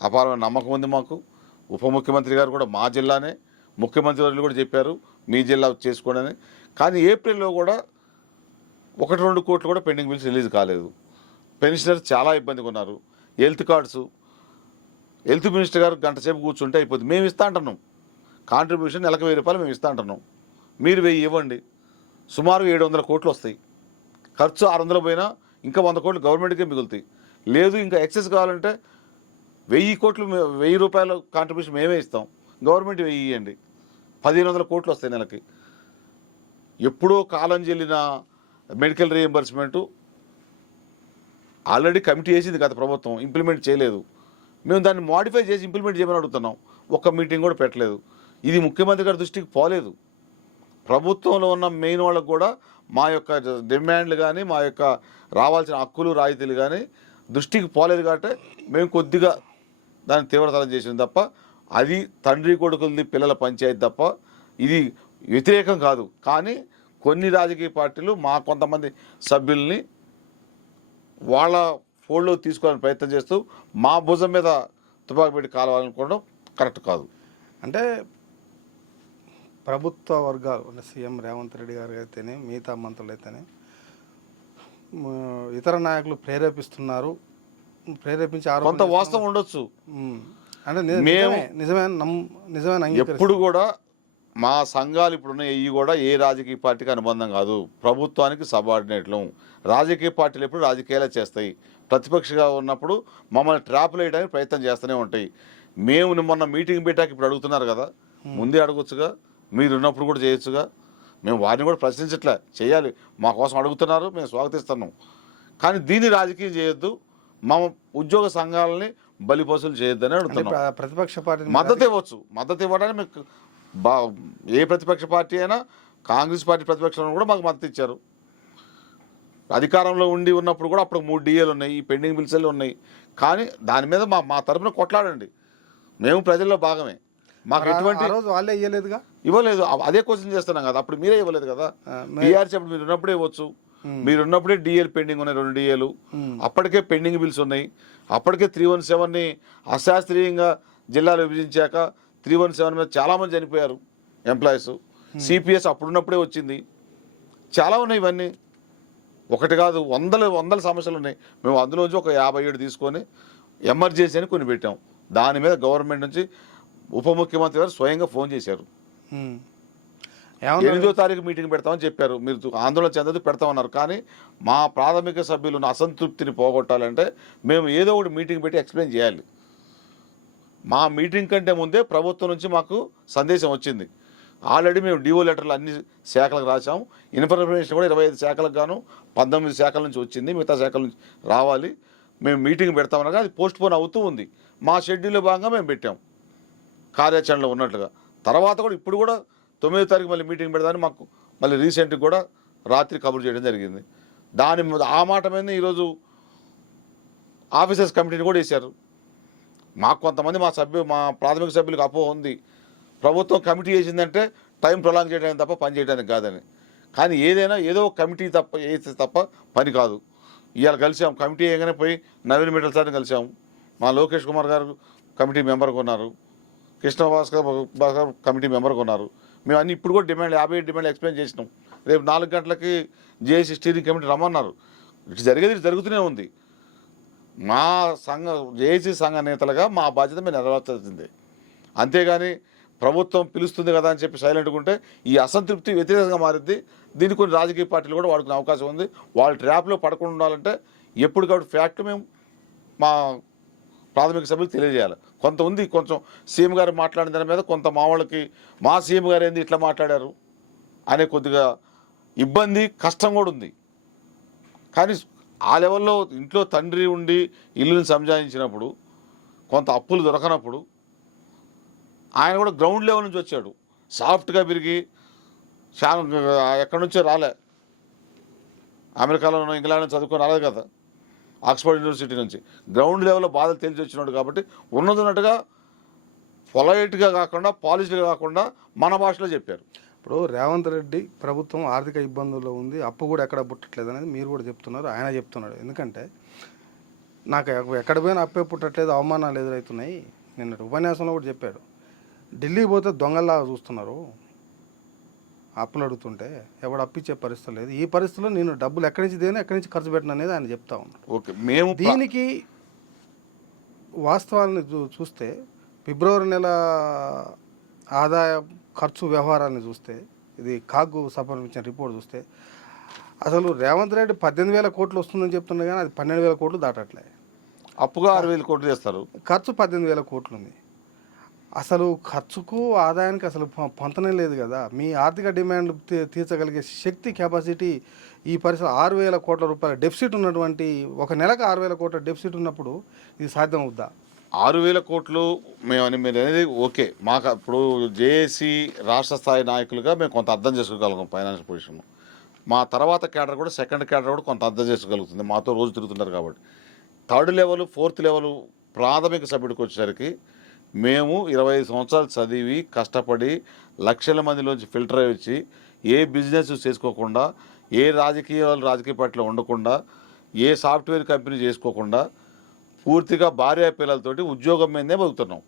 అపారమైన నమ్మకం ఉంది మాకు. ఉప ముఖ్యమంత్రి గారు కూడా మా జిల్లానే, ముఖ్యమంత్రి వర్యులు కూడా చెప్పారు మీ జిల్లా చేసుకోండి అని. కానీ ఏప్రిల్లో కూడా 1-2 కోట్లు కూడా పెండింగ్ బిల్స్ రిలీజ్ కాలేదు. పెన్షనర్స్ చాలా ఇబ్బందిగా ఉన్నారు. హెల్త్ కార్డ్స్, హెల్త్ మినిస్టర్ గారు గంట సేపు కూర్చుంటే అయిపోతుంది. మేము ఇస్తా అంటున్నాం, కాంట్రిబ్యూషన్ నెలకు 1000 రూపాయలు మేము ఇస్తా అంటున్నాం, మీరు 1000 ఇవ్వండి, సుమారు 700 కోట్లు వస్తాయి. ఖర్చు 600 పోయినా ఇంకా 100 కోట్లు గవర్నమెంట్కే మిగులుతాయి. లేదు ఇంకా ఎక్సెస్ కావాలంటే 1000 కోట్లు, 1000 రూపాయల కాంట్రిబ్యూషన్ మేమే ఇస్తాం, గవర్నమెంట్ 1000 ఇవ్వండి, 1500 కోట్లు వస్తాయి నెలకి. ఎప్పుడో కాలం చెల్లిన మెడికల్ రీఎంబర్స్మెంటు ఆల్రెడీ కమిటీ వేసింది గత ప్రభుత్వం, ఇంప్లిమెంట్ చేయలేదు. మేము దాన్ని మాడిఫై చేసి ఇంప్లిమెంట్ చేయమని అడుగుతున్నాం, ఒక్క మీటింగ్ కూడా పెట్టలేదు. ఇది ముఖ్యమంత్రి గారి దృష్టికి పోలేదు. ప్రభుత్వంలో ఉన్న మెయిన్ వాళ్ళకు కూడా మా యొక్క డిమాండ్లు కానీ, మా యొక్క రావాల్సిన హక్కులు రాయితీలు కానీ దృష్టికి పోలేదు. కాబట్టి మేము కొద్దిగా దాన్ని తీవ్రతరం చేసింది తప్ప, అది తండ్రి కొడుకులది పిల్లల పంచాయతీ తప్ప ఇది వ్యతిరేకం కాదు. కానీ కొన్ని రాజకీయ పార్టీలు మా కొంతమంది సభ్యుల్ని వాళ్ళ ఫోల్డ్లో తీసుకోవాలని ప్రయత్నం చేస్తూ మా భుజం మీద తుపాకు పెట్టి కావాలనుకోవడం కరెక్ట్ కాదు. అంటే ప్రభుత్వ వర్గాలు అంటే సీఎం రేవంత్ రెడ్డి గారు అయితేనే, మిగతా మంత్రులు అయితేనే ఇతర నాయకులు ప్రేరేపిస్తున్నారు, ప్రేరేపించి కొంత వాస్తవం ఉండొచ్చు. అంటే నిజమే ఎప్పుడు కూడా మా సంఘాలు ఇప్పుడున్న ఇవి కూడా ఏ రాజకీయ పార్టీకి అనుబంధం కాదు, ప్రభుత్వానికి సబార్డినేట్లు. రాజకీయ పార్టీలు ఎప్పుడు రాజకీయాలే చేస్తాయి. ప్రతిపక్షగా ఉన్నప్పుడు మమ్మల్ని ట్రాప్లు వేయడానికి ప్రయత్నం చేస్తూనే ఉంటాయి. మేము మొన్న మీటింగ్ పెట్టాక ఇప్పుడు అడుగుతున్నారు కదా, ముందే అడగొచ్చుగా, మీరు ఉన్నప్పుడు కూడా చేయొచ్చుగా. మేము వారిని కూడా ప్రశ్నించట్లే, చేయాలి, మా కోసం అడుగుతున్నారు, మేము స్వాగతిస్తున్నాం. కానీ దీన్ని రాజకీయం చేయొద్దు, మా ఉద్యోగ సంఘాలని బలిపశులు చేయొద్దని అడుగుతున్నాం. ప్రతిపక్ష పార్టీ మద్దతు ఇవ్వచ్చు, మద్దతు ఇవ్వడానికి మీకు ఏ ప్రతిపక్ష పార్టీ అయినా, కాంగ్రెస్ పార్టీ ప్రతిపక్షంలో కూడా మాకు మద్దతు ఇచ్చారు. అధికారంలో ఉండి ఉన్నప్పుడు కూడా అప్పుడు 3 DAలు ఉన్నాయి, ఈ పెండింగ్ బిల్స్ ఉన్నాయి. కానీ దాని మీద మా తరపున కొట్లాడండి, మేము ప్రజల్లో భాగమే. మాకు ఎటువంటి రోజు వాళ్ళే ఇవ్వలేదుగా, ఇవ్వలేదు. అదే క్వశ్చన్ చేస్తున్నాం కదా, అప్పుడు మీరే ఇవ్వలేదు కదా. PRC అప్పుడు మీరు ఉన్నప్పుడే ఇవ్వచ్చు, మీరు ఉన్నప్పుడే DAలు పెండింగ్ ఉన్నాయి, 2 DAలు. అప్పటికే పెండింగ్ బిల్స్ ఉన్నాయి. అప్పటికే 317ని అశాస్త్రీయంగా జిల్లాలు విభజించాక 317 మీద చాలామంది చనిపోయారు ఎంప్లాయీస్. CPS అప్పుడున్నప్పుడే వచ్చింది. చాలా ఉన్నాయి ఇవన్నీ, ఒకటి కాదు, వందల సమస్యలు ఉన్నాయి. మేము అందులోంచి ఒక 57 తీసుకొని ఎమర్జెన్సీ అని కొన్ని పెట్టాం. దాని మీద గవర్నమెంట్ నుంచి ఉప ముఖ్యమంత్రి గారు స్వయంగా ఫోన్ చేశారు. 8వ తారీఖు మీటింగ్ పెడతామని చెప్పారు. మీరు ఆందోళన చెందదు, పెడతామన్నారు. కానీ మా ప్రాథమిక సభ్యులను అసంతృప్తిని పోగొట్టాలంటే మేము ఏదో ఒకటి మీటింగ్ పెట్టి ఎక్స్ప్లెయిన్ చేయాలి. మా మీటింగ్ కంటే ముందే ప్రభుత్వం నుంచి మాకు సందేశం వచ్చింది. ఆల్రెడీ మేము డిఓ లెటర్లు అన్ని శాఖలకు రాసాం. ఇన్ఫర్మేషన్ కూడా 25 శాఖలకు గాను 19 శాఖల నుంచి వచ్చింది, మిగతా శాఖల నుంచి రావాలి. మేము మీటింగ్ పెడతామనగా అది పోస్ట్ పోన్ అవుతూ ఉంది. మా షెడ్యూల్లో భాగంగా మేము పెట్టాం కార్యాచరణలో ఉన్నట్లుగా. తర్వాత కూడా ఇప్పుడు కూడా 9వ తారీఖు మళ్ళీ మీటింగ్ పెడదామని మాకు మళ్ళీ రీసెంట్గా కూడా రాత్రి కబురు చేయడం జరిగింది. ఆ మాట మీద ఈరోజు ఆఫీసర్స్ కమిటీని కూడా వేశారు. మాకు కొంతమంది మా ప్రాథమిక సభ్యులకు అపోహ ఉంది, ప్రభుత్వం కమిటీ వేసిందంటే టైం ప్రొలాంగ్ చేయడానికి తప్ప పని చేయడానికి కాదని. కానీ ఏదైనా ఏదో కమిటీ వేస్తే తప్ప పని కాదు. ఇవాళ కలిసాం, కమిటీ వేయగానే పోయి నవీన్ మిట్టల్ సార్ని కలిసాము. మా లోకేష్ కుమార్ గారు కమిటీ మెంబర్గా ఉన్నారు, కృష్ణ భాస్కర్ కమిటీ మెంబర్గా ఉన్నారు. మేము అన్ని ఇప్పుడు కూడా 57 డిమాండ్లు ఎక్స్ప్లెయిన్ చేసినాం. రేపు 4 గంటలకి జేఏసీ స్టీరింగ్ కమిటీ రమ్మన్నారు. ఇటు జరుగుతూనే ఉంది. మా జేఏసీ సంఘ నేతలుగా మా బాధ్యత మేము నెరవేర్చాల్సిందే. అంతేగాని ప్రభుత్వం పిలుస్తుంది కదా అని చెప్పి సైలెంట్గా ఉంటే ఈ అసంతృప్తి వ్యతిరేకంగా మారింది. దీన్ని కొన్ని రాజకీయ పార్టీలు కూడా వాడుకునే అవకాశం ఉంది. వాళ్ళ ట్రాప్లో పడకుండా ఉండాలంటే ఎప్పటికప్పుడు ఫ్యాక్ట్ మేము మా ప్రాథమిక సభ్యులకు తెలియజేయాలి. కొంత ఉంది, కొంచెం సీఎం గారు మాట్లాడిన దాని మీద కొంత మా వాళ్ళకి మా సీఎం గారు ఏంది ఇట్లా మాట్లాడారు అనే కొద్దిగా ఇబ్బంది, కష్టం కూడా ఉంది. కానీ ఆ లెవెల్లో ఇంట్లో తండ్రి ఉండి ఇల్లుని సంజాయించినప్పుడు, కొంత అప్పులు దొరకనప్పుడు ఆయన కూడా గ్రౌండ్ లెవెల్ నుంచి వచ్చాడు. సాఫ్ట్గా పెరిగి ఎక్కడి నుంచో రాలే, అమెరికాలోనో ఇంగ్లాండ్లో చదువుకొని రాలేదు కదా, ఆక్స్ఫర్డ్ యూనివర్సిటీ నుంచి గ్రౌండ్ లెవెల్లో బాధలు తెలిసి వచ్చినాడు. కాబట్టి ఉన్నట్టుగా పొలైట్గా కాకుండా పాలిష్గా కాకుండా మన భాషలో చెప్పారు. ఇప్పుడు రేవంత్ రెడ్డి ప్రభుత్వం ఆర్థిక ఇబ్బందుల్లో ఉంది, అప్పు కూడా ఎక్కడ పుట్టట్లేదు అనేది మీరు కూడా చెప్తున్నారు, ఆయన చెప్తున్నాడు. ఎందుకంటే నాకు ఎక్కడ పోయినా అప్పే పుట్టట్లేదు, అవమానాలు ఎదురవుతున్నాయి. నిన్న ఉపన్యాసంలో కూడా చెప్పాడు. ఢిల్లీ పోతే దొంగల్లాగా చూస్తున్నారు, అప్పులు అడుగుతుంటే ఎవడు అప్పిచ్చే పరిస్థితి లేదు. ఈ పరిస్థితిలో నేను డబ్బులు ఎక్కడి నుంచి దేని ఎక్కడి నుంచి ఖర్చు పెట్టిన అనేది ఆయన చెప్తా ఉన్నాడు. ఓకే, మేము దీనికి వాస్తవాలను చూస్తే ఫిబ్రవరి నెల ఆదాయ ఖర్చు వ్యవహారాన్ని చూస్తే, ఇది కాగు సమర్పించిన రిపోర్ట్ చూస్తే అసలు రేవంత్ రెడ్డి 18,000 కోట్లు వస్తుందని చెప్తున్నా కానీ అది 12,000 కోట్లు దాటట్లే. అప్పుగా 6,000 కోట్లు చేస్తారు, ఖర్చు 18,000 కోట్లు ఉంది. అసలు ఖర్చుకు ఆదాయానికి అసలు పొంతనే లేదు కదా. మీ ఆర్థిక డిమాండ్ తీర్చగలిగే శక్తి, కెపాసిటీ ఈ పరిస్థితి 6,000 కోట్ల రూపాయల డెఫిసిట్ ఉన్నటువంటి, ఒక నెలకు 6,000 కోట్ల డెఫిసిట్ ఉన్నప్పుడు ఇది సాధ్యం అవుద్దా? 6,000 కోట్లు మేము అనేది ఓకే. మాకు ఇప్పుడు జేఏసీ రాష్ట్ర స్థాయి నాయకులుగా మేము కొంత అర్థం చేసుకోగలుగుతాం ఫైనాన్షియల్ పొజిషన్. మా తర్వాత క్యాడర్ కూడా, సెకండ్ క్యాడర్ కూడా కొంత అర్థం చేసుకోగలుగుతుంది, మాతో రోజు తిరుగుతున్నారు కాబట్టి. 3rd లెవెల్ 4th లెవెల్ ప్రాథమిక సభ్యుడికి వచ్చేసరికి మేము 25 సంవత్సరాలు చదివి కష్టపడి లక్షల మందిలోంచి ఫిల్టర్ అయ్యి వచ్చి ఏ బిజినెస్ చేసుకోకుండా, ఏ రాజకీయ పార్టీలో ఉండకుండా, ఏ సాఫ్ట్వేర్ కంపెనీ చేసుకోకుండా పూర్తిగా భార్య పిల్లలతోటి ఉద్యోగం మీదనే బతుకుతున్నాం.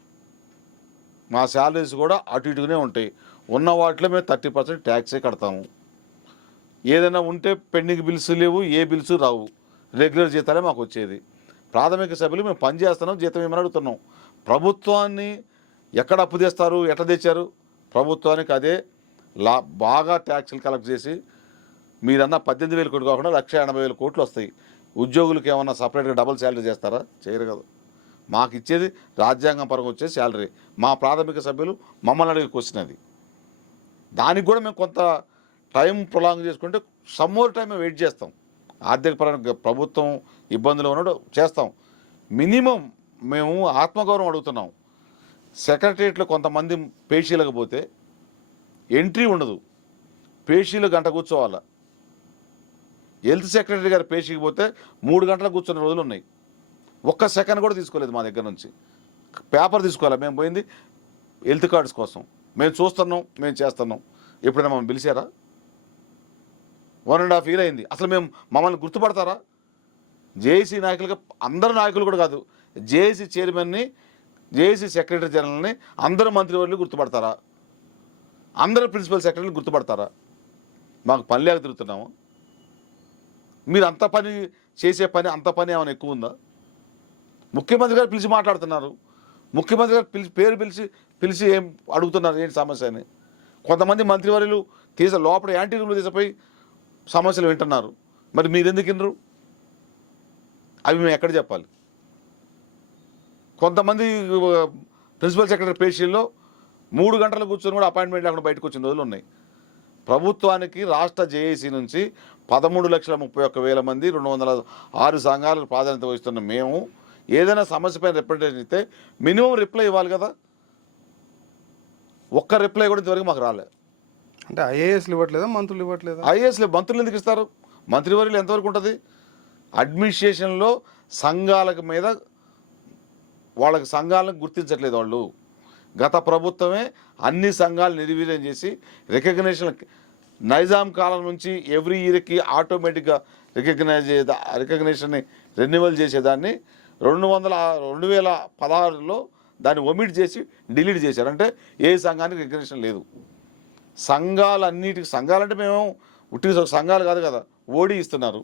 మా శాలరీస్ కూడా అటు ఇటుగానే ఉంటాయి. ఉన్న వాటిలో మేము 30% ట్యాక్సే కడతాము. ఏదైనా ఉంటే పెండింగ్ బిల్స్ లేవు, ఏ బిల్స్ రావు, రెగ్యులర్ జీతాలే మాకు వచ్చేది. ప్రాథమిక సభ్యులు మేము పని చేస్తున్నాం, జీతం ఏమని అడుగుతున్నాం. ప్రభుత్వాన్ని ఎక్కడ అప్పు తెస్తారు, ఎట్లా తెచ్చారు? ప్రభుత్వానికి అదే బాగా ట్యాక్సులు కలెక్ట్ చేసి మీరన్నా 18,000 కోట్లు కాకుండా 1,80,000 కోట్లు వస్తాయి. ఉద్యోగులకు ఏమన్నా సపరేట్గా డబుల్ శాలరీ చేస్తారా? చేయరు కదా. మాకు ఇచ్చేది రాజ్యాంగం పరంగా వచ్చే శాలరీ. మా ప్రాథమిక సభ్యులు మమ్మల్ని అడిగే క్వశ్చన్ అది. దానికి కూడా మేము కొంత టైం ప్రొలాంగ్ చేసుకుంటే సమ్ మోర్ టైం మేము వెయిట్ చేస్తాం. ఆర్థిక పరంగా ప్రభుత్వం ఇబ్బందులు ఉన్నాడు చేస్తాం. మినిమం మేము ఆత్మగౌరవం అడుగుతున్నాం. సెక్రటరియట్లో కొంతమంది పేషీలకు పోతే ఎంట్రీ ఉండదు, పేషీలు గంట కూర్చోవాలా. హెల్త్ సెక్రటరీ గారు పేషీకి పోతే 3 గంటలకు కూర్చున్న రోజులు ఉన్నాయి. ఒక్క సెకండ్ కూడా తీసుకోలేదు మా దగ్గర నుంచి. పేపర్ తీసుకోవాలి. మేము పోయింది హెల్త్ కార్డ్స్ కోసం. మేము చూస్తున్నాం, మేము చేస్తున్నాం. ఎప్పుడైనా మమ్మల్ని పిలిచారా? 1.5 year అయింది. అసలు మమ్మల్ని గుర్తుపడతారా? జేఏసీ నాయకులుగా అందరు నాయకులు కూడా కాదు, జేఏసీ చైర్మన్ని, జేఏసీ సెక్రటరీ జనరల్ని అందరూ మంత్రివర్యులు గుర్తుపడతారా? అందరూ ప్రిన్సిపల్ సెక్రటరీలు గుర్తుపడతారా? మాకు పని లేక తిరుగుతున్నాము. మీరు అంత పని చేసే పని అంత పని ఏమైనా ఎక్కువ ఉందా? ముఖ్యమంత్రి గారు పిలిచి మాట్లాడుతున్నారు. ముఖ్యమంత్రి గారు పేరు పిలిచి ఏం అడుగుతున్నారు, ఏంటి సమస్య అని. కొంతమంది మంత్రివర్యులు లోపల యాంటీ రూమ్లో తీసిపోయి సమస్యలు వింటున్నారు. మరి మీరు ఎందుకు వినరు? అవి మేము ఎక్కడ చెప్పాలి? కొంతమంది ప్రిన్సిపల్ సెక్రటరీ పేషీల్లో 3 గంటలు కూర్చొని కూడా అపాయింట్మెంట్ లేకుండా బయటకు వచ్చిన రోజులు ఉన్నాయి. ప్రభుత్వానికి రాష్ట్ర జేఏసీ నుంచి 13,31,000 మంది 206 సంఘాలకు ప్రాధాన్యత వహిస్తున్న మేము ఏదైనా సమస్య పైన రిప్రజెంటేషన్ ఇస్తే మినిమం రిప్లై ఇవ్వాలి కదా. ఒక్క రిప్లై కూడా ఇంతవరకు మాకు రాలేదు. అంటే ఐఏఎస్లు ఇవ్వట్లేదా, మంత్రులు ఇవ్వట్లేదా? ఐఏఎస్లు మంత్రులు ఎందుకు ఇస్తారు? మంత్రివర్యులు ఎంతవరకు ఉంటుంది? అడ్మినిస్ట్రేషన్లో సంఘాలకు మీద వాళ్ళకి సంఘాలను గుర్తించట్లేదు వాళ్ళు. గత ప్రభుత్వమే అన్ని సంఘాలు నిర్వీర్యం చేసి రికగ్నేషన్ నైజాం కాలం నుంచి ఎవ్రీ ఇయర్కి ఆటోమేటిక్గా రికగ్నేషన్ని రెన్యువల్ చేసేదాన్ని 2016లో దాన్ని ఒమిట్ చేసి డిలీట్ చేశారు. అంటే ఏ సంఘానికి రికగ్నేషన్ లేదు. సంఘాలంటే మేము ఉట్టి సంఘాలు కాదు కదా, ఓడి ఇస్తున్నారు.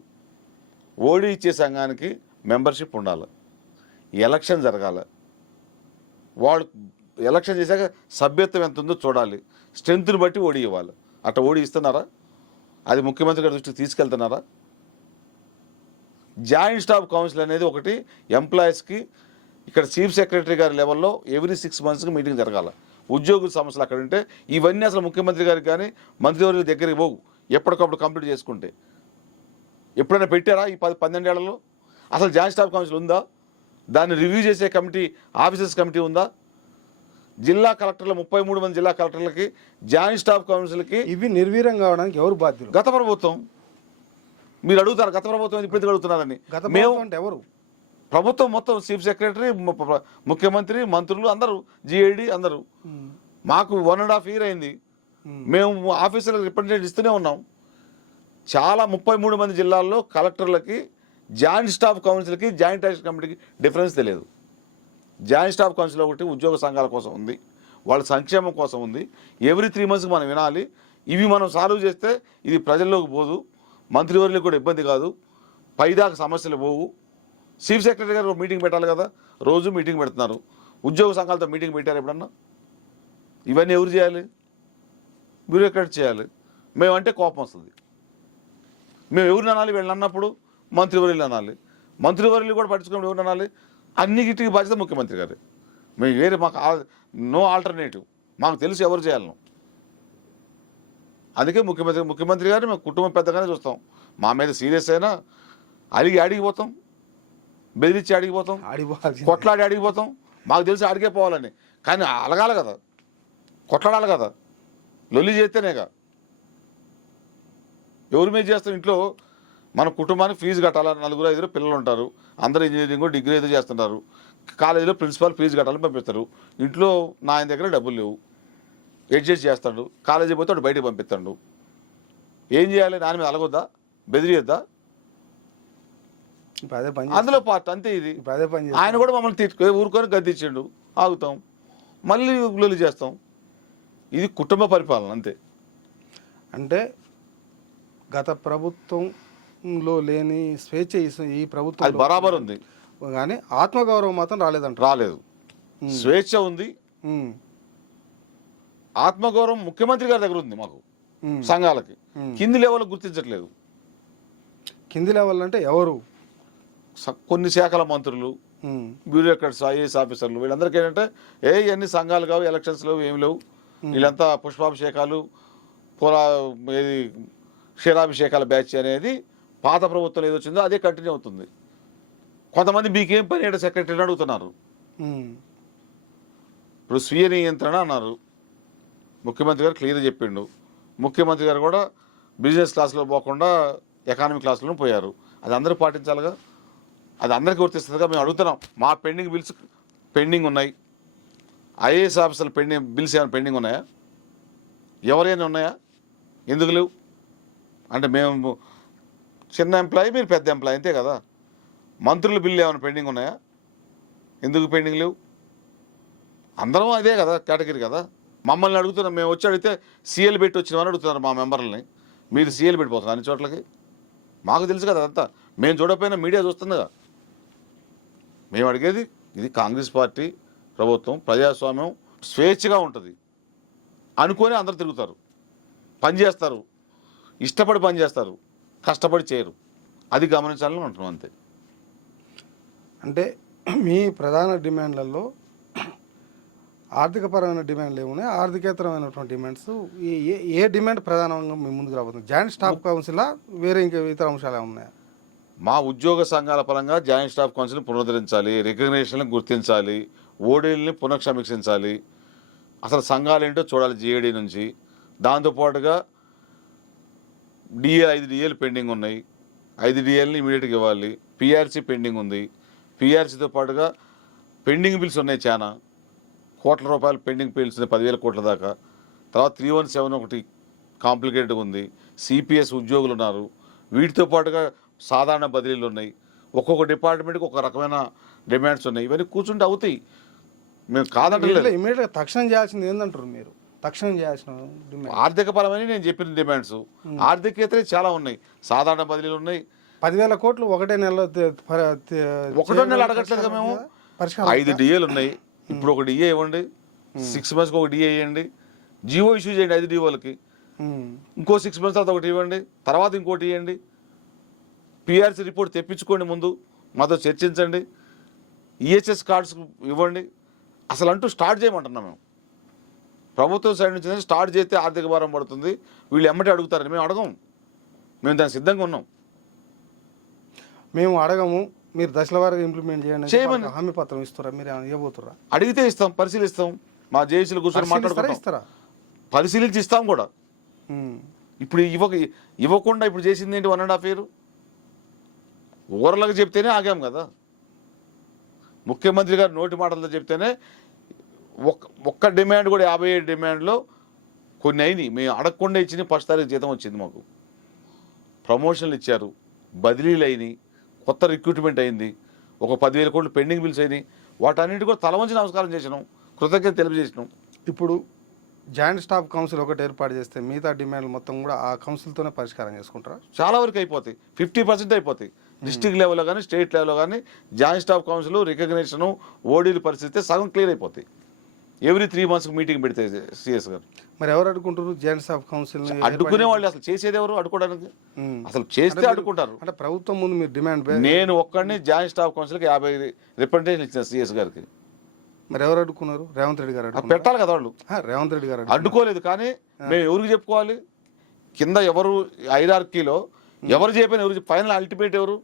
ఓడి ఇచ్చే సంఘానికి మెంబర్షిప్ ఉండాలి, ఎలక్షన్ జరగాలి, వాళ్ళు ఎలక్షన్ చేశాక సభ్యత్వం ఎంత ఉందో చూడాలి, స్ట్రెంత్ని బట్టి ఓడి ఇవ్వాలి. అట్లా ఓడి ఇస్తున్నారా? అది ముఖ్యమంత్రి గారి దృష్టికి తీసుకెళ్తున్నారా? జాయింట్ స్టాఫ్ కౌన్సిల్ అనేది ఒకటి ఎంప్లాయీస్కి ఇక్కడ చీఫ్ సెక్రటరీ గారి లెవెల్లో ఎవ్రీ 6 monthsకి మీటింగ్ జరగాల. ఉద్యోగుల సమస్యలు అక్కడ ఉంటే ఇవన్నీ అసలు ముఖ్యమంత్రి గారికి కానీ మంత్రివర్యుల దగ్గరికి పోవు. ఎప్పటికప్పుడు కంప్లీట్ చేసుకుంటే ఎప్పుడైనా పెట్టారా ఈ 12 ఏళ్లలో? అసలు జాయింట్ స్టాఫ్ కౌన్సిల్ ఉందా? దాన్ని రివ్యూ చేసే కమిటీ, ఆఫీసర్స్ కమిటీ ఉందా? జిల్లా కలెక్టర్లు 33 మంది జిల్లా కలెక్టర్లకి, జాయింట్ స్టాఫ్ కౌన్సిల్కి ఇవి నిర్వీర్యం కావడానికి ఎవరు బాధ్యులు? గత ప్రభుత్వం. మీరు అడుగుతారు గత ప్రభుత్వం ఇప్పుడు అడుగుతున్నారని. మేము అంటే ఎవరు? ప్రభుత్వం మొత్తం, చీఫ్ సెక్రటరీ, ముఖ్యమంత్రి, మంత్రులు అందరూ, జిఐడి అందరూ. మాకు 1.5 year అయింది. మేము ఆఫీసర్లకు రిప్రజెంటేషన్ ఇస్తూనే ఉన్నాం. చాలా 33 మంది జిల్లాల్లో కలెక్టర్లకి, జాయింట్ స్టాఫ్ కౌన్సిల్కి, జాయింట్ యాక్షన్ కమిటీకి డిఫరెన్స్ తెలియదు. జాయింట్ స్టాఫ్ కౌన్సిల్ ఒకటి ఉద్యోగ సంఘాల కోసం ఉంది, వాళ్ళ సంక్షేమం కోసం ఉంది. ఎవ్రీ 3 monthsకి మనం వినాలి. ఇవి మనం సాల్వ్ చేస్తే ఇది ప్రజల్లోకి పోదు, మంత్రివర్యులకు కూడా ఇబ్బంది కాదు, పైదాకా సమస్యలు పోవు. చీఫ్ సెక్రటరీ గారు మీటింగ్ పెట్టాలి కదా, రోజు మీటింగ్ పెడుతున్నారు. ఉద్యోగ సంఘాలతో మీటింగ్ పెట్టారు ఎప్పుడన్నా? ఇవన్నీ ఎవరు చేయాలి? బ్యూరోక్రాట్ చేయాలి. మేమంటే కోపం వస్తుంది. మేము ఎవరిని అనాలి? వీళ్ళని అన్నప్పుడు మంత్రివర్యులు అనాలి. మంత్రివర్యులు కూడా పట్టించుకుని ఎవరిని అనాలి? అన్నిటికీ బాధ్యత ముఖ్యమంత్రి గారు. మేము వేరే, మాకు నో ఆల్టర్నేటివ్. మాకు తెలుసు ఎవరు చేయాలను. అందుకే ముఖ్యమంత్రి గారిని మేము కుటుంబం పెద్దగానే చూస్తాం. మా మీద సీరియస్ అయినా అడిగిపోతాం, బెదిరించి అడిగిపోతాం, కొట్లాడి అడిగిపోతాం. మాకు తెలిసి అడిగే పోవాలని. కానీ అలగాలి కదా, కొట్లాడాలి కదా, లొల్లి చేస్తేనేగా. ఎవరి మీద చేస్తాం? ఇంట్లో మన కుటుంబానికి ఫీజు కట్టాలి, 4-5 పిల్లలు ఉంటారు, అందరూ ఇంజనీరింగ్ డిగ్రీ ఏదో చేస్తుంటారు. కాలేజీలో ప్రిన్సిపాల్ ఫీజు కట్టాలని పంపిస్తారు. ఇంట్లో నా ఆయన దగ్గర డబ్బులు లేవు, అడ్జస్ట్ చేస్తాడు. కాలేజీ పోతే వాడు బయటకు పంపిస్తాడు. ఏం చేయాలి? దాని మీద అలగొద్దా, బెదిరియొద్దా? అందులో పార్ట్ అంతే. ఇది ఆయన కూడా మమ్మల్ని ఊరుకొని గద్దించిండు, ఆగుతాం, మళ్ళీ లొల్లి చేస్తాం. ఇది కుటుంబ పరిపాలన అంతే. అంటే గత ప్రభుత్వంలో లేని స్వేచ్ఛ ఈ ప్రభుత్వం అది బరాబర్ ఉంది, కానీ ఆత్మగౌరవం మాత్రం రాలేదు. స్వేచ్ఛ ఉంది, ఆత్మగౌరవం ముఖ్యమంత్రి గారి దగ్గర ఉంది మాకు సంఘాలకి. కింది లెవెల్ గుర్తించట్లేదు. కింది లెవెల్ అంటే ఎవరు? కొన్ని శాఖల మంత్రులు, బ్యూరోక్రాట్స్, ఐఏఎస్ ఆఫీసర్లు, వీళ్ళందరికీ ఏంటంటే ఇవన్నీ సంఘాలు కావు, ఎలక్షన్స్ లేవు, ఏం లేవు, వీళ్ళంతా పుష్పాభిషేకాలు, ఏది క్షీరాభిషేకాల బ్యాచ్ అనేది పాత ప్రభుత్వం ఏది వచ్చిందో అదే కంటిన్యూ అవుతుంది. కొంతమంది మీకేం పని అంటే సెక్రటరీని అడుగుతున్నారు. ఇప్పుడు స్వీయ నియంత్రణ అన్నారు, ముఖ్యమంత్రి గారు క్లియర్గా చెప్పిండు. ముఖ్యమంత్రి గారు కూడా బిజినెస్ క్లాస్లో పోకుండా ఎకానమీ క్లాస్లో పోయారు. అది అందరూ పాటించాలిగా, అది అందరికీ వర్తిస్తుందిగా. మేము అడుగుతున్నాం, మా పెండింగ్ బిల్స్ పెండింగ్ ఉన్నాయి. ఐఏఎస్ ఆఫీసర్లు బిల్స్ ఏమైనా పెండింగ్ ఉన్నాయా? ఎవరైనా ఉన్నాయా? ఎందుకు లేవు? అంటే మేము చిన్న ఎంప్లాయీ, మీరు పెద్ద ఎంప్లాయీ, అంతే కదా. మంత్రుల బిల్లు ఏమైనా పెండింగ్ ఉన్నాయా? ఎందుకు పెండింగ్ లేవు? అందరం అదే కదా కేటగిరీ కదా. మమ్మల్ని అడుగుతున్నాం, మేము వచ్చి అడిగితే సీఎల్ పెట్టి వచ్చినామని అడుగుతున్నారు మా మెంబర్లని. మీరు సీఎల్ పెట్టిపోతున్నారు అన్ని చోట్లకి. మాకు తెలుసు కదా అదంతా, మేము చూడకపోయినా మీడియా చూస్తుందిగా. మేము అడిగేది ఇది కాంగ్రెస్ పార్టీ ప్రభుత్వం, ప్రజాస్వామ్యం, స్వేచ్ఛగా ఉంటుంది అనుకొని అందరు తిరుగుతారు, పనిచేస్తారు, ఇష్టపడి పనిచేస్తారు, కష్టపడి చేయరు. అది గమనించాలని అంటున్నాం అంతే. అంటే మీ ప్రధాన డిమాండ్లలో ఆర్థికపరమైన డిమాండ్లు ఏమున్నాయి, ఆర్థికేతరమైనటువంటి డిమాండ్స్ ఏ డిమాండ్ ప్రధానంగా మీ ముందుకు రాబోతుంది? జాయింట్ స్టాఫ్ కౌన్సిలా, వేరే ఇంకా ఇతర అంశాలు ఏమున్నాయా? మా ఉద్యోగ సంఘాల పరంగా జాయింట్ స్టాఫ్ కౌన్సిల్ని పునరుద్ధరించాలి, రికగ్నేషన్లను గుర్తించాలి, ఓడీలని పునఃసమీక్షించాలి, అసలు సంఘాలు ఏంటో చూడాలి జీఏడీ నుంచి. దాంతోపాటుగా డిఏ 5 డిఏలు పెండింగ్ ఉన్నాయి, 5 డిఏలని ఇమీడియట్గా ఇవ్వాలి. పిఆర్సీ పెండింగ్ ఉంది. పిఆర్సీతో పాటుగా పెండింగ్ బిల్స్ ఉన్నాయి, చాలా కోట్ల రూపాయలు పెండింగ్ బిల్స్ ఉన్నాయి, 10,000 కోట్ల దాకా. తర్వాత 317 ఒకటి కాంప్లికేటెడ్ ఉంది. సిపిఎస్ ఉద్యోగులు ఉన్నారు. వీటితో పాటుగా సాధారణ బదిలీలు ఉన్నాయి. ఒక్కొక్క డిపార్ట్మెంట్కి ఒక రకమైన డిమాండ్స్ ఉన్నాయి. ఇవన్నీ కూర్చుంటే అవుతాయి, మేము కాదంటే. ఇమీడియట్గా తక్షణం చేయాల్సింది ఏంటంటారు మీరు? తక్షణం చేయాల్సిన ఆర్థిక పరమని నేను చెప్పిన డిమాండ్స్. ఆర్థికేతరే చాలా ఉన్నాయి. సాధారణ బదిలీలు ఉన్నాయి. 10,000 కోట్లు ఒకటో నెలలో ఒకటో నెల అడగట్లేదు మేము. 5 డిఏలు ఉన్నాయి. ఇప్పుడు ఒక డిఏ ఇవ్వండి, 6 monthsకి ఒక డిఏ ఇవ్వండి, జియో ఇష్యూ చేయండి 5 డిఓలకి. ఇంకో 6 months తర్వాత ఒకటి ఇవ్వండి, తర్వాత ఇంకోటి ఇవ్వండి. పిఆర్సీ రిపోర్ట్ తెప్పించుకోండి, ముందు మాతో చర్చించండి, ఈహెచ్ఎస్ కార్డ్స్ ఇవ్వండి. అసలు అంటూ స్టార్ట్ చేయమంటున్నాం మేము. ప్రభుత్వం సైడ్ నుంచి స్టార్ట్ చేస్తే ఆర్థిక భారం పడుతుంది, వీళ్ళు ఎమ్మటి అడుగుతారని మేము అడగం. మేము దానికి సిద్ధంగా ఉన్నాం. మేము అడగము, మీరు దశల వారీగా ఇంప్లిమెంట్ చేయండి, హామీ పత్రం ఇస్తారా? మీరు ఇవ్వబోతురా? అడిగితే ఇస్తాం, పరిశీలిస్తాం. మా జేఏసీలు కూర్చొని మాట్లాడుకుంటారా, పరిశీలించి ఇస్తాం కూడా. ఇప్పుడు ఇవ్వకుండా ఇప్పుడు చేసింది ఏంటి? 1.5 years ఓవర్లాగా చెప్తేనే ఆగాం కదా. ముఖ్యమంత్రి గారు నోటి మాటలతో చెప్తేనే ఒక్క డిమాండ్ కూడా 57 డిమాండ్లో కొన్ని అయినాయి. మేము అడగకుండా ఇచ్చింది 1st తారీఖు జీతం వచ్చింది మాకు. ప్రమోషన్లు ఇచ్చారు, బదిలీలు అయినాయి, కొత్త రిక్రూట్మెంట్ అయింది, ఒక 10,000 కోట్లు పెండింగ్ బిల్స్ అయినాయి. వాటన్నిటి కూడా తల వంచి నమస్కారం చేసినాం, కృతజ్ఞత తెలియజేసినాం. ఇప్పుడు జాయింట్ స్టాఫ్ కౌన్సిల్ ఒకటి ఏర్పాటు చేస్తే మిగతా డిమాండ్లు మొత్తం కూడా ఆ కౌన్సిల్తోనే పరిష్కారం చేసుకుంటారా? చాలా వరకు అయిపోతాయి, 50% అయిపోతాయి. డిస్ట్రిక్ట్ లెవెల్లో కానీ స్టేట్ లెవెల్లో కానీ జాయింట్ స్టాఫ్ కౌన్సిల్ రికగ్నేషను ఓడీల పరిస్థితి సగం క్లియర్ అయిపోతాయి. ఎవ్రీ 3 monthsకి మీటింగ్ పెడితే సిఎస్ గారు. మరి ఎవరు అడుగుంటారు జాయింట్ స్టాఫ్ కౌన్సిల్? అడ్డుకునే వాళ్ళు. అసలు చేసేది ఎవరు అడ్డుకోవడానికి? అసలు చేస్తే అడ్డుకుంటారు. అంటే ప్రభుత్వం ముందు మీరు డిమాండ్. నేను ఒక్కడిని జాయింట్ స్టాఫ్ కౌన్సిల్కి 50 రిప్రజెంటేషన్ ఇచ్చిన సిఎస్ గారికి. మరి ఎవరు అడ్డుకున్నారు? రేవంత్ రెడ్డి గారు పెట్టాలి కదా వాళ్ళు. రేవంత్ రెడ్డి గారు అడ్డుకోలేదు. కానీ మేము ఎవరికి చెప్పుకోవాలి? కింద ఎవరు హైరార్కీలో ఎవరు చెప్పిన ఎవరు? ఫైనల్ అల్టిమేట్ ఎవరు?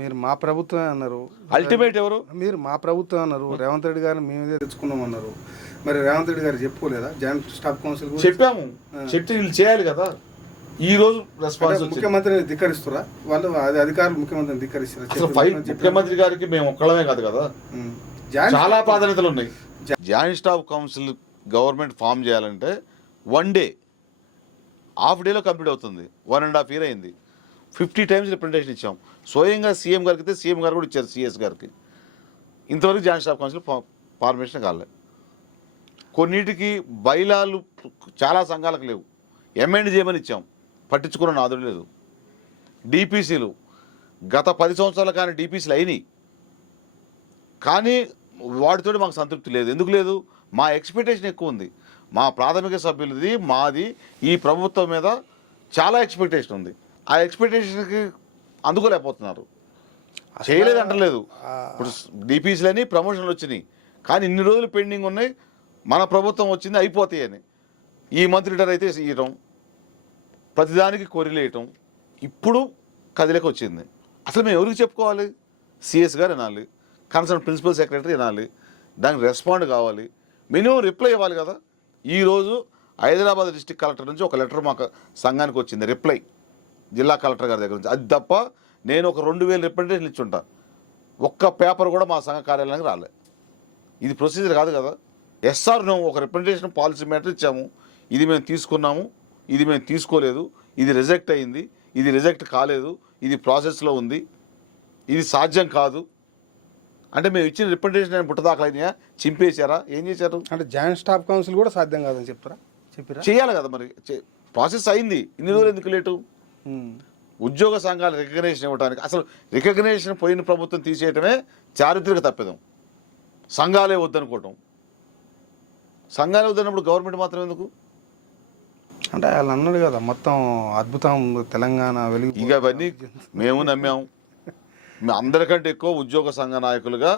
మీరు మా ప్రభుత్వమే అన్నారు. అల్టిమేట్ ఎవరు? మీరు మా ప్రభుత్వం అన్నారు. రేవంత్ రెడ్డి గారిని మేమే తెచ్చుకున్నాం అన్నారు. మరి రేవంత్ రెడ్డి గారు చెప్పుకోలేదా జాయింట్ స్టాఫ్ కౌన్సిల్? చెప్పాము, చెప్తే వీళ్ళు చేయాలి కదా. ఈ రోజు రెస్పాన్స్ ముఖ్యమంత్రిని ధిక్కరిస్తారా వాళ్ళు? అధికారులు ముఖ్యమంత్రిని ధిక్కరిస్తారా? ముఖ్యమంత్రి గారికి మేము ఒక్కడమే కాదు కదా, చాలా ప్రాధాన్యతలు ఉన్నాయి. Joint staff council government form చేయాలంటే 1 day, హాఫ్ డేలో కంప్లీట్ అవుతుంది. 1.5 years అయింది. 50 times రిప్రజెంటేషన్ ఇచ్చాం. స్వయంగా సీఎం గారికి అయితే సీఎం గారు కూడా ఇచ్చారు సిఎస్ గారికి. ఇంతవరకు జాయింట్ స్టాఫ్ కౌన్సిల్ ఫార్మేషన్ కాలే. కొన్నిటికి బైలాలు చాలా సంఘాలకు లేవు, ఎమెండ్ చేయమని ఇచ్చాం, పట్టించుకున్న నాదుడు లేదు. డిపిసిలు గత 10 సంవత్సరాలు కానీ డిపిసిలు అయినాయి, కానీ వాటితో మాకు సంతృప్తి లేదు. ఎందుకు లేదు? మా ఎక్స్పెక్టేషన్ ఎక్కువ ఉంది. మా ప్రాథమిక సభ్యులది మాది ఈ ప్రభుత్వం మీద చాలా ఎక్స్పెక్టేషన్ ఉంది. ఆ ఎక్స్పెక్టేషన్కి అందుకోలేకపోతున్నారు. చేయలేదు అంటలేదు. ఇప్పుడు డిపిసీలని ప్రమోషన్లు వచ్చినాయి, కానీ ఇన్ని రోజులు పెండింగ్ ఉన్నాయి. మన ప్రభుత్వం వచ్చింది అయిపోతాయి అని ఈ మంత్ రిటర్న్ అయితే ఇవ్వటం, ప్రతిదానికి కొరిలేయటం, ఇప్పుడు కదిలేకి వచ్చింది. అసలు మేము ఎవరికి చెప్పుకోవాలి? సిఎస్ గారు వినాలి, కన్సర్న్ ప్రిన్సిపల్ సెక్రటరీ వినాలి, దానికి రెస్పాండ్ కావాలి, మినిమం రిప్లై ఇవ్వాలి కదా. ఈరోజు హైదరాబాద్ డిస్ట్రిక్ట్ కలెక్టర్ నుంచి ఒక లెటర్ మాకు సంఘానికి వచ్చింది, రిప్లై జిల్లా కలెక్టర్ గారి దగ్గర నుంచి. అది తప్ప నేను ఒక 2000 రిప్రజెంటేషన్ ఇచ్చుంటా, ఒక్క పేపర్ కూడా మా సంఘ కార్యాలయానికి రాలే. ఇది ప్రొసీజర్ కాదు కదా. ఎస్ఆర్ నో ఒక రిప్రజెంటేషన్ పాలసీ మ్యాటర్ ఇచ్చాము, ఇది మేము తీసుకున్నాము, ఇది మేము తీసుకోలేదు, ఇది రిజెక్ట్ అయింది, ఇది రిజెక్ట్ కాలేదు, ఇది ప్రాసెస్లో ఉంది, ఇది సాధ్యం కాదు అంటే మేము ఇచ్చిన రిప్రజెంటేషన్ పుట్టదాఖలైనా చింపేశారా? ఏం చేశారు? అంటే జాయింట్ స్టాఫ్ కౌన్సిల్ కూడా సాధ్యం కాదని చెప్పారా? చేయాలి కదా మరి. ప్రాసెస్ అయింది, ఇన్ని రోజులు ఎందుకు లేటు? ఉద్యోగ సంఘాలు రికగ్నేషన్ ఇవ్వడానికి, అసలు రికగ్నేషన్ పోయిన ప్రభుత్వం తీసేయటమే చారిత్రక తప్పిదం. సంఘాలే వద్దనుకోవటం. సంఘాలే వద్దన్నప్పుడు గవర్నమెంట్ మాత్రం ఎందుకు? అంటే వాళ్ళు అన్నాడు కదా మొత్తం అద్భుతం తెలంగాణ వెలుగు. ఇక అవన్నీ మేము నమ్మాము. మేము అందరికంటే ఎక్కువ ఉద్యోగ సంఘ నాయకులుగా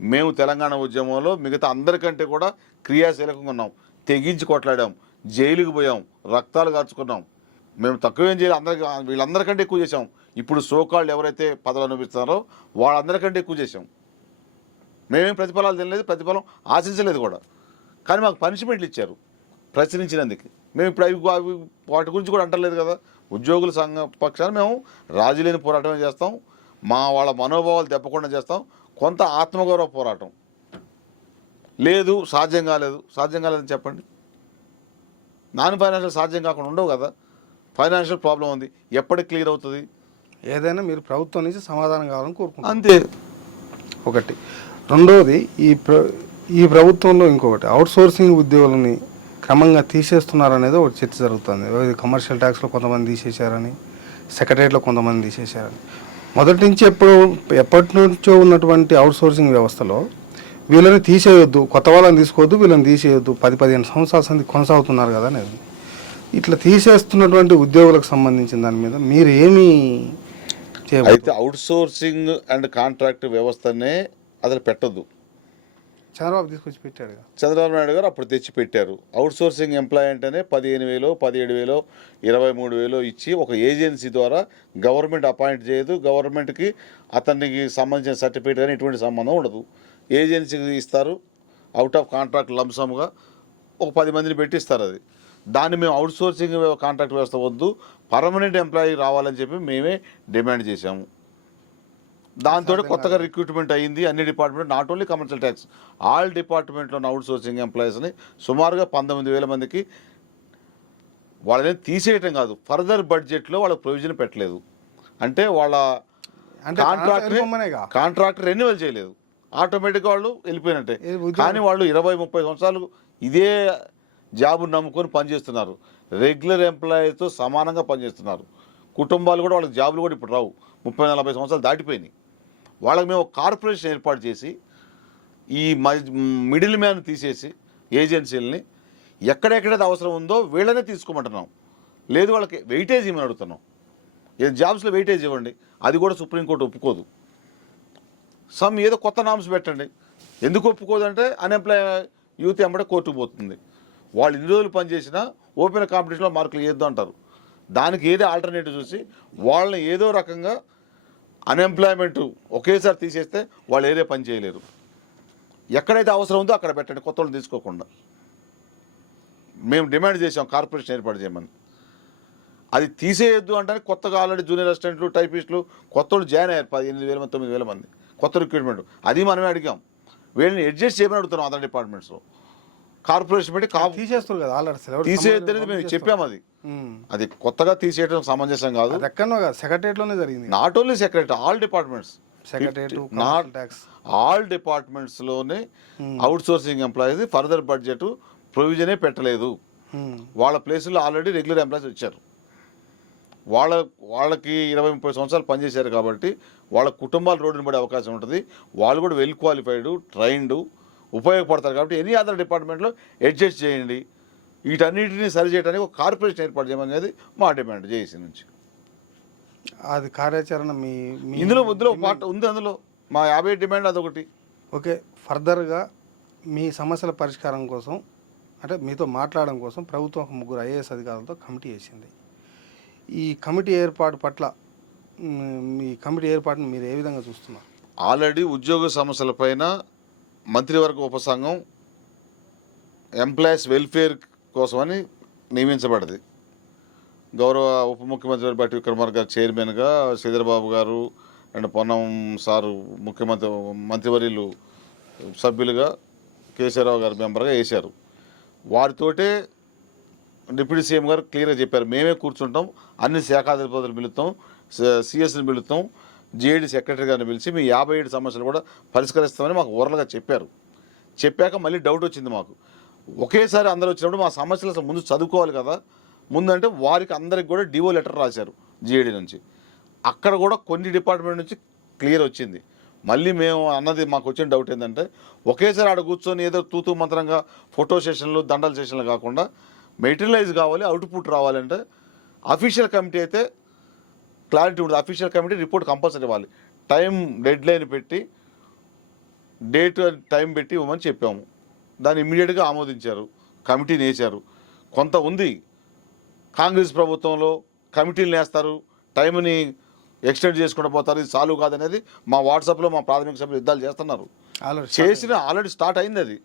మేము తెలంగాణ ఉద్యమంలో మిగతా అందరికంటే కూడా క్రియాశీలకంగా ఉన్నాం. తెగించి కొట్లాడాం, జైలుకి పోయాం, రక్తాలు కార్చుకున్నాం. మేము తక్కువేం చేయాలి, వీళ్ళందరికంటే ఎక్కువ చేసాం. ఇప్పుడు సోకాళ్ళు ఎవరైతే పదవులు అనుభవిస్తున్నారో వాళ్ళందరికంటే ఎక్కువ చేసాం. మేమేం ప్రతిఫలాలు తినలేదు, ప్రతిఫలం ఆశించలేదు కూడా. కానీ మాకు పనిష్మెంట్లు ఇచ్చారు ప్రశ్నించినందుకు. మేము ఇప్పుడు అవి వాటి గురించి కూడా అంటలేదు కదా. ఉద్యోగుల సంఘ పక్షాన్ని మేము రాజీ లేని పోరాటమే చేస్తాం, వాళ్ళ మనోభావాలు దెబ్బకుండా చేస్తాం. కొంత ఆత్మగౌరవ పోరాటం. లేదు సాధ్యం కాలేదని చెప్పండి. నాన్ ఫైనాన్షియల్ సాధ్యం కాకుండా ఉండవు కదా. ఫైనాన్షియల్ ప్రాబ్లం ఉంది, ఎప్పటికి క్లియర్ అవుతుంది? ఏదైనా మీరు ప్రభుత్వం నుంచి సమాధానం కావాలని కోరుకుంటారు, అంతే. ఒకటి. రెండవది, ఈ ప్రభుత్వంలో ఇంకొకటి, అవుట్ సోర్సింగ్ ఉద్యోగులని క్రమంగా తీసేస్తున్నారనేది ఒకటి చర్చ జరుగుతుంది. కమర్షియల్ ట్యాక్స్లో కొంతమంది తీసేశారని, సెక్రటరియట్లో కొంతమంది తీసేశారని. మొదటి నుంచి ఎప్పటి నుంచో ఉన్నటువంటి అవుట్ సోర్సింగ్ వ్యవస్థలో వీళ్ళని తీసేయొద్దు, కొత్త వాళ్ళని తీసుకోవద్దు, వీళ్ళని తీసేయొద్దు, 10-15 సంవత్సరాల కొనసాగుతున్నారు కదా అనేది. ఇట్లా తీసేస్తున్నటువంటి ఉద్యోగులకు సంబంధించిన దాని మీద మీరు ఏమి చేయవచ్చు? అయితే అవుట్ సోర్సింగ్ అండ్ కాంట్రాక్ట్ వ్యవస్థనే అసలు పెట్టద్దు. చంద్రబాబు తీసుకొచ్చి పెట్టాడు. చంద్రబాబు నాయుడు గారు అప్పుడు తెచ్చి పెట్టారు. అవుట్ సోర్సింగ్ ఎంప్లాయ్ అంటేనే 15,000, 17,000, 23,000 ఇచ్చి ఒక ఏజెన్సీ ద్వారా గవర్నమెంట్ అపాయింట్ చేయదు. గవర్నమెంట్కి అతనికి సంబంధించిన సర్టిఫికేట్ కానీ ఎటువంటి సంబంధం ఉండదు. ఏజెన్సీకి ఇస్తారు, అవుట్ ఆఫ్ కాంట్రాక్ట్ లంసమ్గా ఒక 10 మందిని పెట్టి ఇస్తారు. అది దాన్ని మేము అవుట్ సోర్సింగ్ కాంట్రాక్ట్ వ్యవస్థ వద్దు, పర్మనెంట్ ఎంప్లాయీ రావాలని చెప్పి మేమే డిమాండ్ చేశాము. దాంతో కొత్తగా రిక్రూట్మెంట్ అయ్యింది అన్ని department, not only commercial tax, all డిపార్ట్మెంట్లో ఉన్న అవుట్ సోర్సింగ్ ఎంప్లాయీస్ని సుమారుగా 19,000 మందికి వాళ్ళని తీసేయటం కాదు, ఫర్దర్ బడ్జెట్లో వాళ్ళకి ప్రొవిజన్ పెట్టలేదు. అంటే వాళ్ళ కాంట్రాక్ట్ రెన్యువల్ చేయలేదు, ఆటోమేటిక్గా వాళ్ళు వెళ్ళిపోయినట్టే. కానీ వాళ్ళు 20-30 సంవత్సరాలు ఇదే జాబును నమ్ముకొని పనిచేస్తున్నారు. రెగ్యులర్ ఎంప్లాయీతో సమానంగా పనిచేస్తున్నారు. కుటుంబాలు కూడా వాళ్ళకి జాబులు కూడా ఇప్పుడు రావు, 30-40 సంవత్సరాలు దాటిపోయినాయి. వాళ్ళకి మేము ఒక కార్పొరేషన్ ఏర్పాటు చేసి ఈ మిడిల్ మ్యాన్ తీసేసి ఏజెన్సీలని ఎక్కడెక్కడైతే అవసరం ఉందో వీళ్ళనే తీసుకోమంటున్నాం. లేదు వాళ్ళకి వెయిటేజ్ ఇవ్వమని అడుగుతున్నాం. జాబ్స్లో వెయిటేజ్ ఇవ్వండి, అది కూడా సుప్రీంకోర్టు ఒప్పుకోదు. ఏదో కొత్త నామ్స్ పెట్టండి. ఎందుకు ఒప్పుకోదంటే అన్ఎంప్లాయ్ యూత్ ఎంబడే కోర్టుకు పోతుంది. వాళ్ళు ఇన్ని రోజులు పనిచేసినా ఓపెన్ కాంపిటీషన్లో మార్కులు వేయొద్దు అంటారు. దానికి ఏదో ఆల్టర్నేటివ్ చూసి వాళ్ళని ఏదో రకంగా అన్ఎంప్లాయ్మెంట్ ఒకేసారి తీసేస్తే వాళ్ళు ఏదే పని చేయలేరు. ఎక్కడైతే అవసరం ఉందో అక్కడ పెట్టండి, కొత్త వాళ్ళు తీసుకోకుండా. మేము డిమాండ్ చేసాం కార్పొరేషన్ ఏర్పాటు చేయమని. అది తీసేయొద్దు అంటే కొత్తగా ఆల్రెడీ జూనియర్ అసిస్టెంట్లు, టైపిస్టులు కొత్త వాళ్ళు జాయిన్ అయ్యారు 8,000 మంది 9,000 మంది కొత్త రిక్రూట్మెంట్. అది మనమే అడిగాం. వీళ్ళని అడ్జస్ట్ చేయమని అడుగుతున్నాం అదర్ డిపార్ట్మెంట్స్లో. కార్పొరేషన్ పెట్టి తీసేస్తారు కదా ఆల్రెడీ, తీసేయద్దు అనేది మేము చెప్పాము. అది కొత్తగా తీసేయడం సమంజసం కాదు. సెక్రటరీలోనే జరిగింది. Not only secretary, all departments, all డిపార్ట్మెంట్స్లోనే outsourcing employees further budget ప్రొవిజనే పెట్టలేదు. వాళ్ళ ప్లేసుల్లో ఆల్రెడీ రెగ్యులర్ ఎంప్లాయీస్ వచ్చారు. వాళ్ళకి 20-30 సంవత్సరాలు పనిచేశారు కాబట్టి వాళ్ళ కుటుంబాలు రోడ్డున పడే అవకాశం ఉంటుంది. వాళ్ళు కూడా వెల్ క్వాలిఫైడ్, ట్రైన్డ్, ఉపయోగపడతారు. కాబట్టి ఎనీ అదర్ డిపార్ట్మెంట్లో అడ్జస్ట్ చేయండి. వీటన్నిటిని సరి చేయడానికి ఒక కార్పొరేషన్ ఏర్పాటు చేయమనేది మా డిమాండ్ జేఏసీ నుంచి. అది కార్యాచరణ ఇందులో పార్ట్ ఉంది, అందులో మా 50 డిమాండ్ అదొకటి. ఓకే, ఫర్దర్గా మీ సమస్యల పరిష్కారం కోసం అంటే మీతో మాట్లాడడం కోసం ప్రభుత్వం ఒక 3 ఐఏఎస్ అధికారులతో కమిటీ వేసింది. ఈ కమిటీ ఏర్పాటు పట్ల మీ కమిటీ ఏర్పాటును మీరు ఏ విధంగా చూస్తున్నారు? ఆల్రెడీ ఉద్యోగ సమస్యలపైన మంత్రివర్గ ఉపసంఘం ఎంప్లాయీస్ వెల్ఫేర్ కోసమని నియమించబడింది. గౌరవ ఉప ముఖ్యమంత్రి బట్టి విక్రమార్క గారు చైర్మన్గా, శ్రీధర్బాబు గారు అండ్ పొన్నం సారు మంత్రివర్యులు సభ్యులుగా, కేశవరావు గారు మెంబర్గా వేశారు. వారితోటే డిప్యూటీ సీఎం గారు క్లియర్గా చెప్పారు, మేమే కూర్చుంటాం, అన్ని శాఖాధిపతులు పిలుస్తాం, సిఎస్ని పిలుస్తాం, జేఏడీ సెక్రటరీ గారిని పిలిచి మీ 57 సమస్యలు కూడా పరిష్కరిస్తామని మాకు ఓరల్గా చెప్పారు. చెప్పాక మళ్ళీ డౌట్ వచ్చింది మాకు. ఒకేసారి అందరూ వచ్చినప్పుడు మా సమస్యలు అసలు ముందు చదువుకోవాలి కదా. ముందంటే వారికి అందరికి కూడా డిఓ లెటర్ రాశారు జేఏడీ నుంచి. అక్కడ కూడా కొన్ని డిపార్ట్మెంట్ నుంచి క్లియర్ వచ్చింది. మళ్ళీ మేము అన్నది మాకు వచ్చిన డౌట్ ఏంటంటే, ఒకేసారి ఆడ కూర్చొని ఏదో తూతూ మంత్రంగా ఫోటో సెషన్లు, దండల సెషన్లు కాకుండా మెటీరియలైజ్ కావాలి, అవుట్పుట్ రావాలంటే అఫీషియల్ కమిటీ అయితే క్లారిటీ ఉంటుంది. అఫీషియల్ కమిటీ రిపోర్ట్ కంపల్సరీ ఇవ్వాలి. టైం డెడ్ లైన్ పెట్టి, డేట్ టైం పెట్టి ఇవ్వమని చెప్పాము. దాన్ని ఇమ్మీడియట్గా ఆమోదించారు, కమిటీని వేశారు. కొంత ఉంది, కాంగ్రెస్ ప్రభుత్వంలో కమిటీలు వేస్తారు, టైంని ఎక్స్టెండ్ చేసుకుంటూ పోతారు, ఇది సాల్వ్ కాదనేది మా వాట్సాప్లో మా ప్రాథమిక సభ్యులు యుద్ధాలు చేస్తున్నారు. ఆల్రెడీ స్టార్ట్ అయింది. అది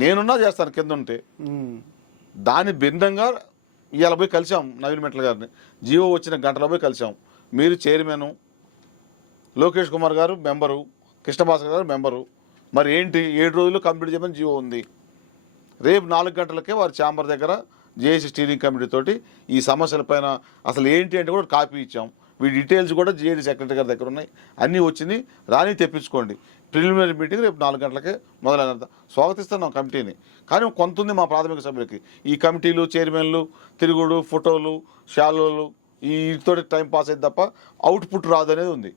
నేనున్నా చేస్తాను కింద ఉంటే. దాని భిన్నంగా ఇవాళ పోయి కలిసాం నవీన్ మెట్ల గారిని, జియో వచ్చిన గంటలో పోయి కలిసాం. మీరు చైర్మన్, లోకేష్ కుమార్ గారు మెంబరు, కృష్ణభాస్కర్ గారు మెంబరు, మరి ఏంటి 7 రోజులు కంప్లీట్ చేయమని జియో ఉంది. రేపు 4 గంటలకే వారి ఛాంబర్ దగ్గర జేఏసీ స్టీరింగ్ కమిటీ తోటి ఈ సమస్యలపైన అసలు ఏంటి అంటే కూడా కాపీ ఇచ్చాం. వీటి డీటెయిల్స్ కూడా జేఏడీ సెక్రటరీ గారి దగ్గర ఉన్నాయి, అన్నీ వచ్చినాయి, రాని తెప్పించుకోండి. ప్రిలిమినరీ మీటింగ్ రేపు 4 గంటలకే మొదలైనంత స్వాగతిస్తున్నాం కమిటీని. కానీ కొంత ఉంది మా ప్రాథమిక సభ్యులకి, ఈ కమిటీలు, చైర్మన్లు, తిరుగుడు, ఫోటోలు, షాలోలు, వీటితో టైం పాస్ అయింది తప్ప అవుట్పుట్ రాదు అనేది ఉంది.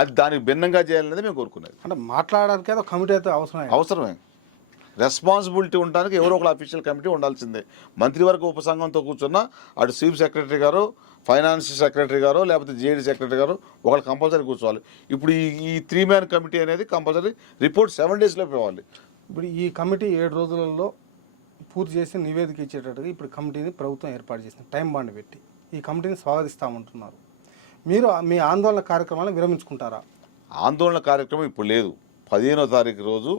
అది దానికి భిన్నంగా చేయాలనేది మేము కోరుకునేది. అంటే మాట్లాడడానికి ఒక కమిటీ అయితే అవసరమే. రెస్పాన్సిబిలిటీ ఉండడానికి ఎవరో ఒక అఫీషియల్ కమిటీ ఉండాల్సిందే. మంత్రివర్గ ఉపసంఘంతో కూర్చున్న అటు చీఫ్ సెక్రటరీ గారు, ఫైనాన్స్ సెక్రటరీ గారు, లేకపోతే జేఏడీ సెక్రటరీ గారు ఒకళ్ళు కంపల్సరీ కూర్చోవాలి. ఇప్పుడు ఈ 3 మ్యాన్ కమిటీ అనేది కంపల్సరీ రిపోర్ట్ 7 డేస్లో ఇవ్వాలి. ఇప్పుడు ఈ కమిటీ 7 రోజులలో పూర్తి చేసి నివేదిక ఇచ్చేటట్టుగా ఇప్పుడు కమిటీని ప్రభుత్వం ఏర్పాటు చేసింది, టైం బాండ్ పెట్టి. ఈ కమిటీని స్వాగతిస్తామంటున్నారు. మీరు మీ ఆందోళన కార్యక్రమాలను విరమించుకుంటారా? ఆందోళన కార్యక్రమం ఇప్పుడు లేదు. 15వ తారీఖు రోజు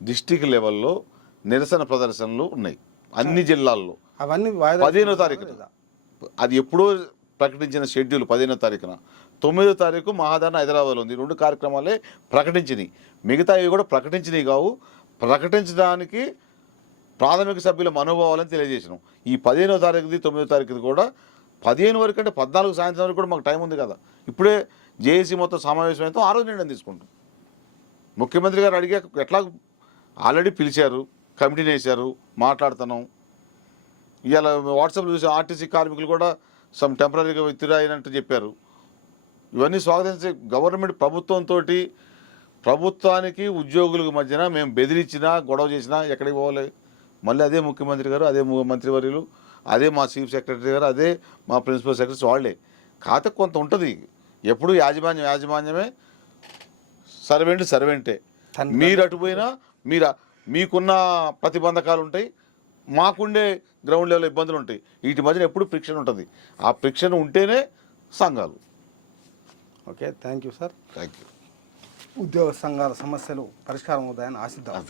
డిస్టిక్ లెవెల్లో నిరసన ప్రదర్శనలు ఉన్నాయి అన్ని జిల్లాల్లో. అవన్నీ 15వ తారీఖు, అది ఎప్పుడో ప్రకటించిన షెడ్యూల్ 15వ తారీఖున. 9వ తారీఖు మహాదారణ హైదరాబాద్లో ఉంది. 2 కార్యక్రమాలే ప్రకటించినాయి, మిగతావి కూడా ప్రకటించినవి కావు. ప్రకటించడానికి ప్రాథమిక సభ్యుల మనోభావాలని తెలియజేసినాం. ఈ 15వ తారీఖుది 9వ తారీఖుది కూడా 15 వరకు అంటే 14 సాయంత్రం వరకు కూడా మాకు టైం ఉంది కదా. ఇప్పుడే జేఏసీ మొత్తం సమావేశం అయితే ఆ రోజు నిర్ణయం తీసుకుంటాం. ముఖ్యమంత్రి గారు అడిగాక ఎట్లా ఆల్రెడీ పిలిచారు, కమిటీని వేశారు, మాట్లాడుతున్నాం. ఇవాళ వాట్సాప్లో చూసి ఆర్టీసీ కార్మికులు కూడా సమ్ టెంపరీగా విత్డ్రా అయినట్టు చెప్పారు. ఇవన్నీ స్వాగతించే గవర్నమెంట్ ప్రభుత్వానికి ఉద్యోగులకు మధ్యన మేము బెదిరించినా, గొడవ చేసినా ఎక్కడికి పోవాలి? మళ్ళీ అదే ముఖ్యమంత్రి గారు, అదే మంత్రివర్యులు, అదే మా చీఫ్ సెక్రటరీ గారు, అదే మా ప్రిన్సిపల్ సెక్రటరీ వాళ్ళే. కాకపోతే కొంత ఉంటుంది, ఎప్పుడు యాజమాన్యమే, సర్వెంటే. మీరు అటుపోయినా మీకున్న ప్రతిబంధకాలు ఉంటాయి, మాకుండే గ్రౌండ్ లెవెల్ ఇబ్బందులు ఉంటాయి. వీటి మధ్యన ఎప్పుడు ఫ్రిక్షన్ ఉంటుంది. ఆ ఫ్రిక్షన్ ఉంటేనే సంఘాలు. Okay, thank you sir. Thank you. ఉద్యోగ సంఘాల సమస్యలు పరిష్కారం అవుతాయని ఆశిద్దాం.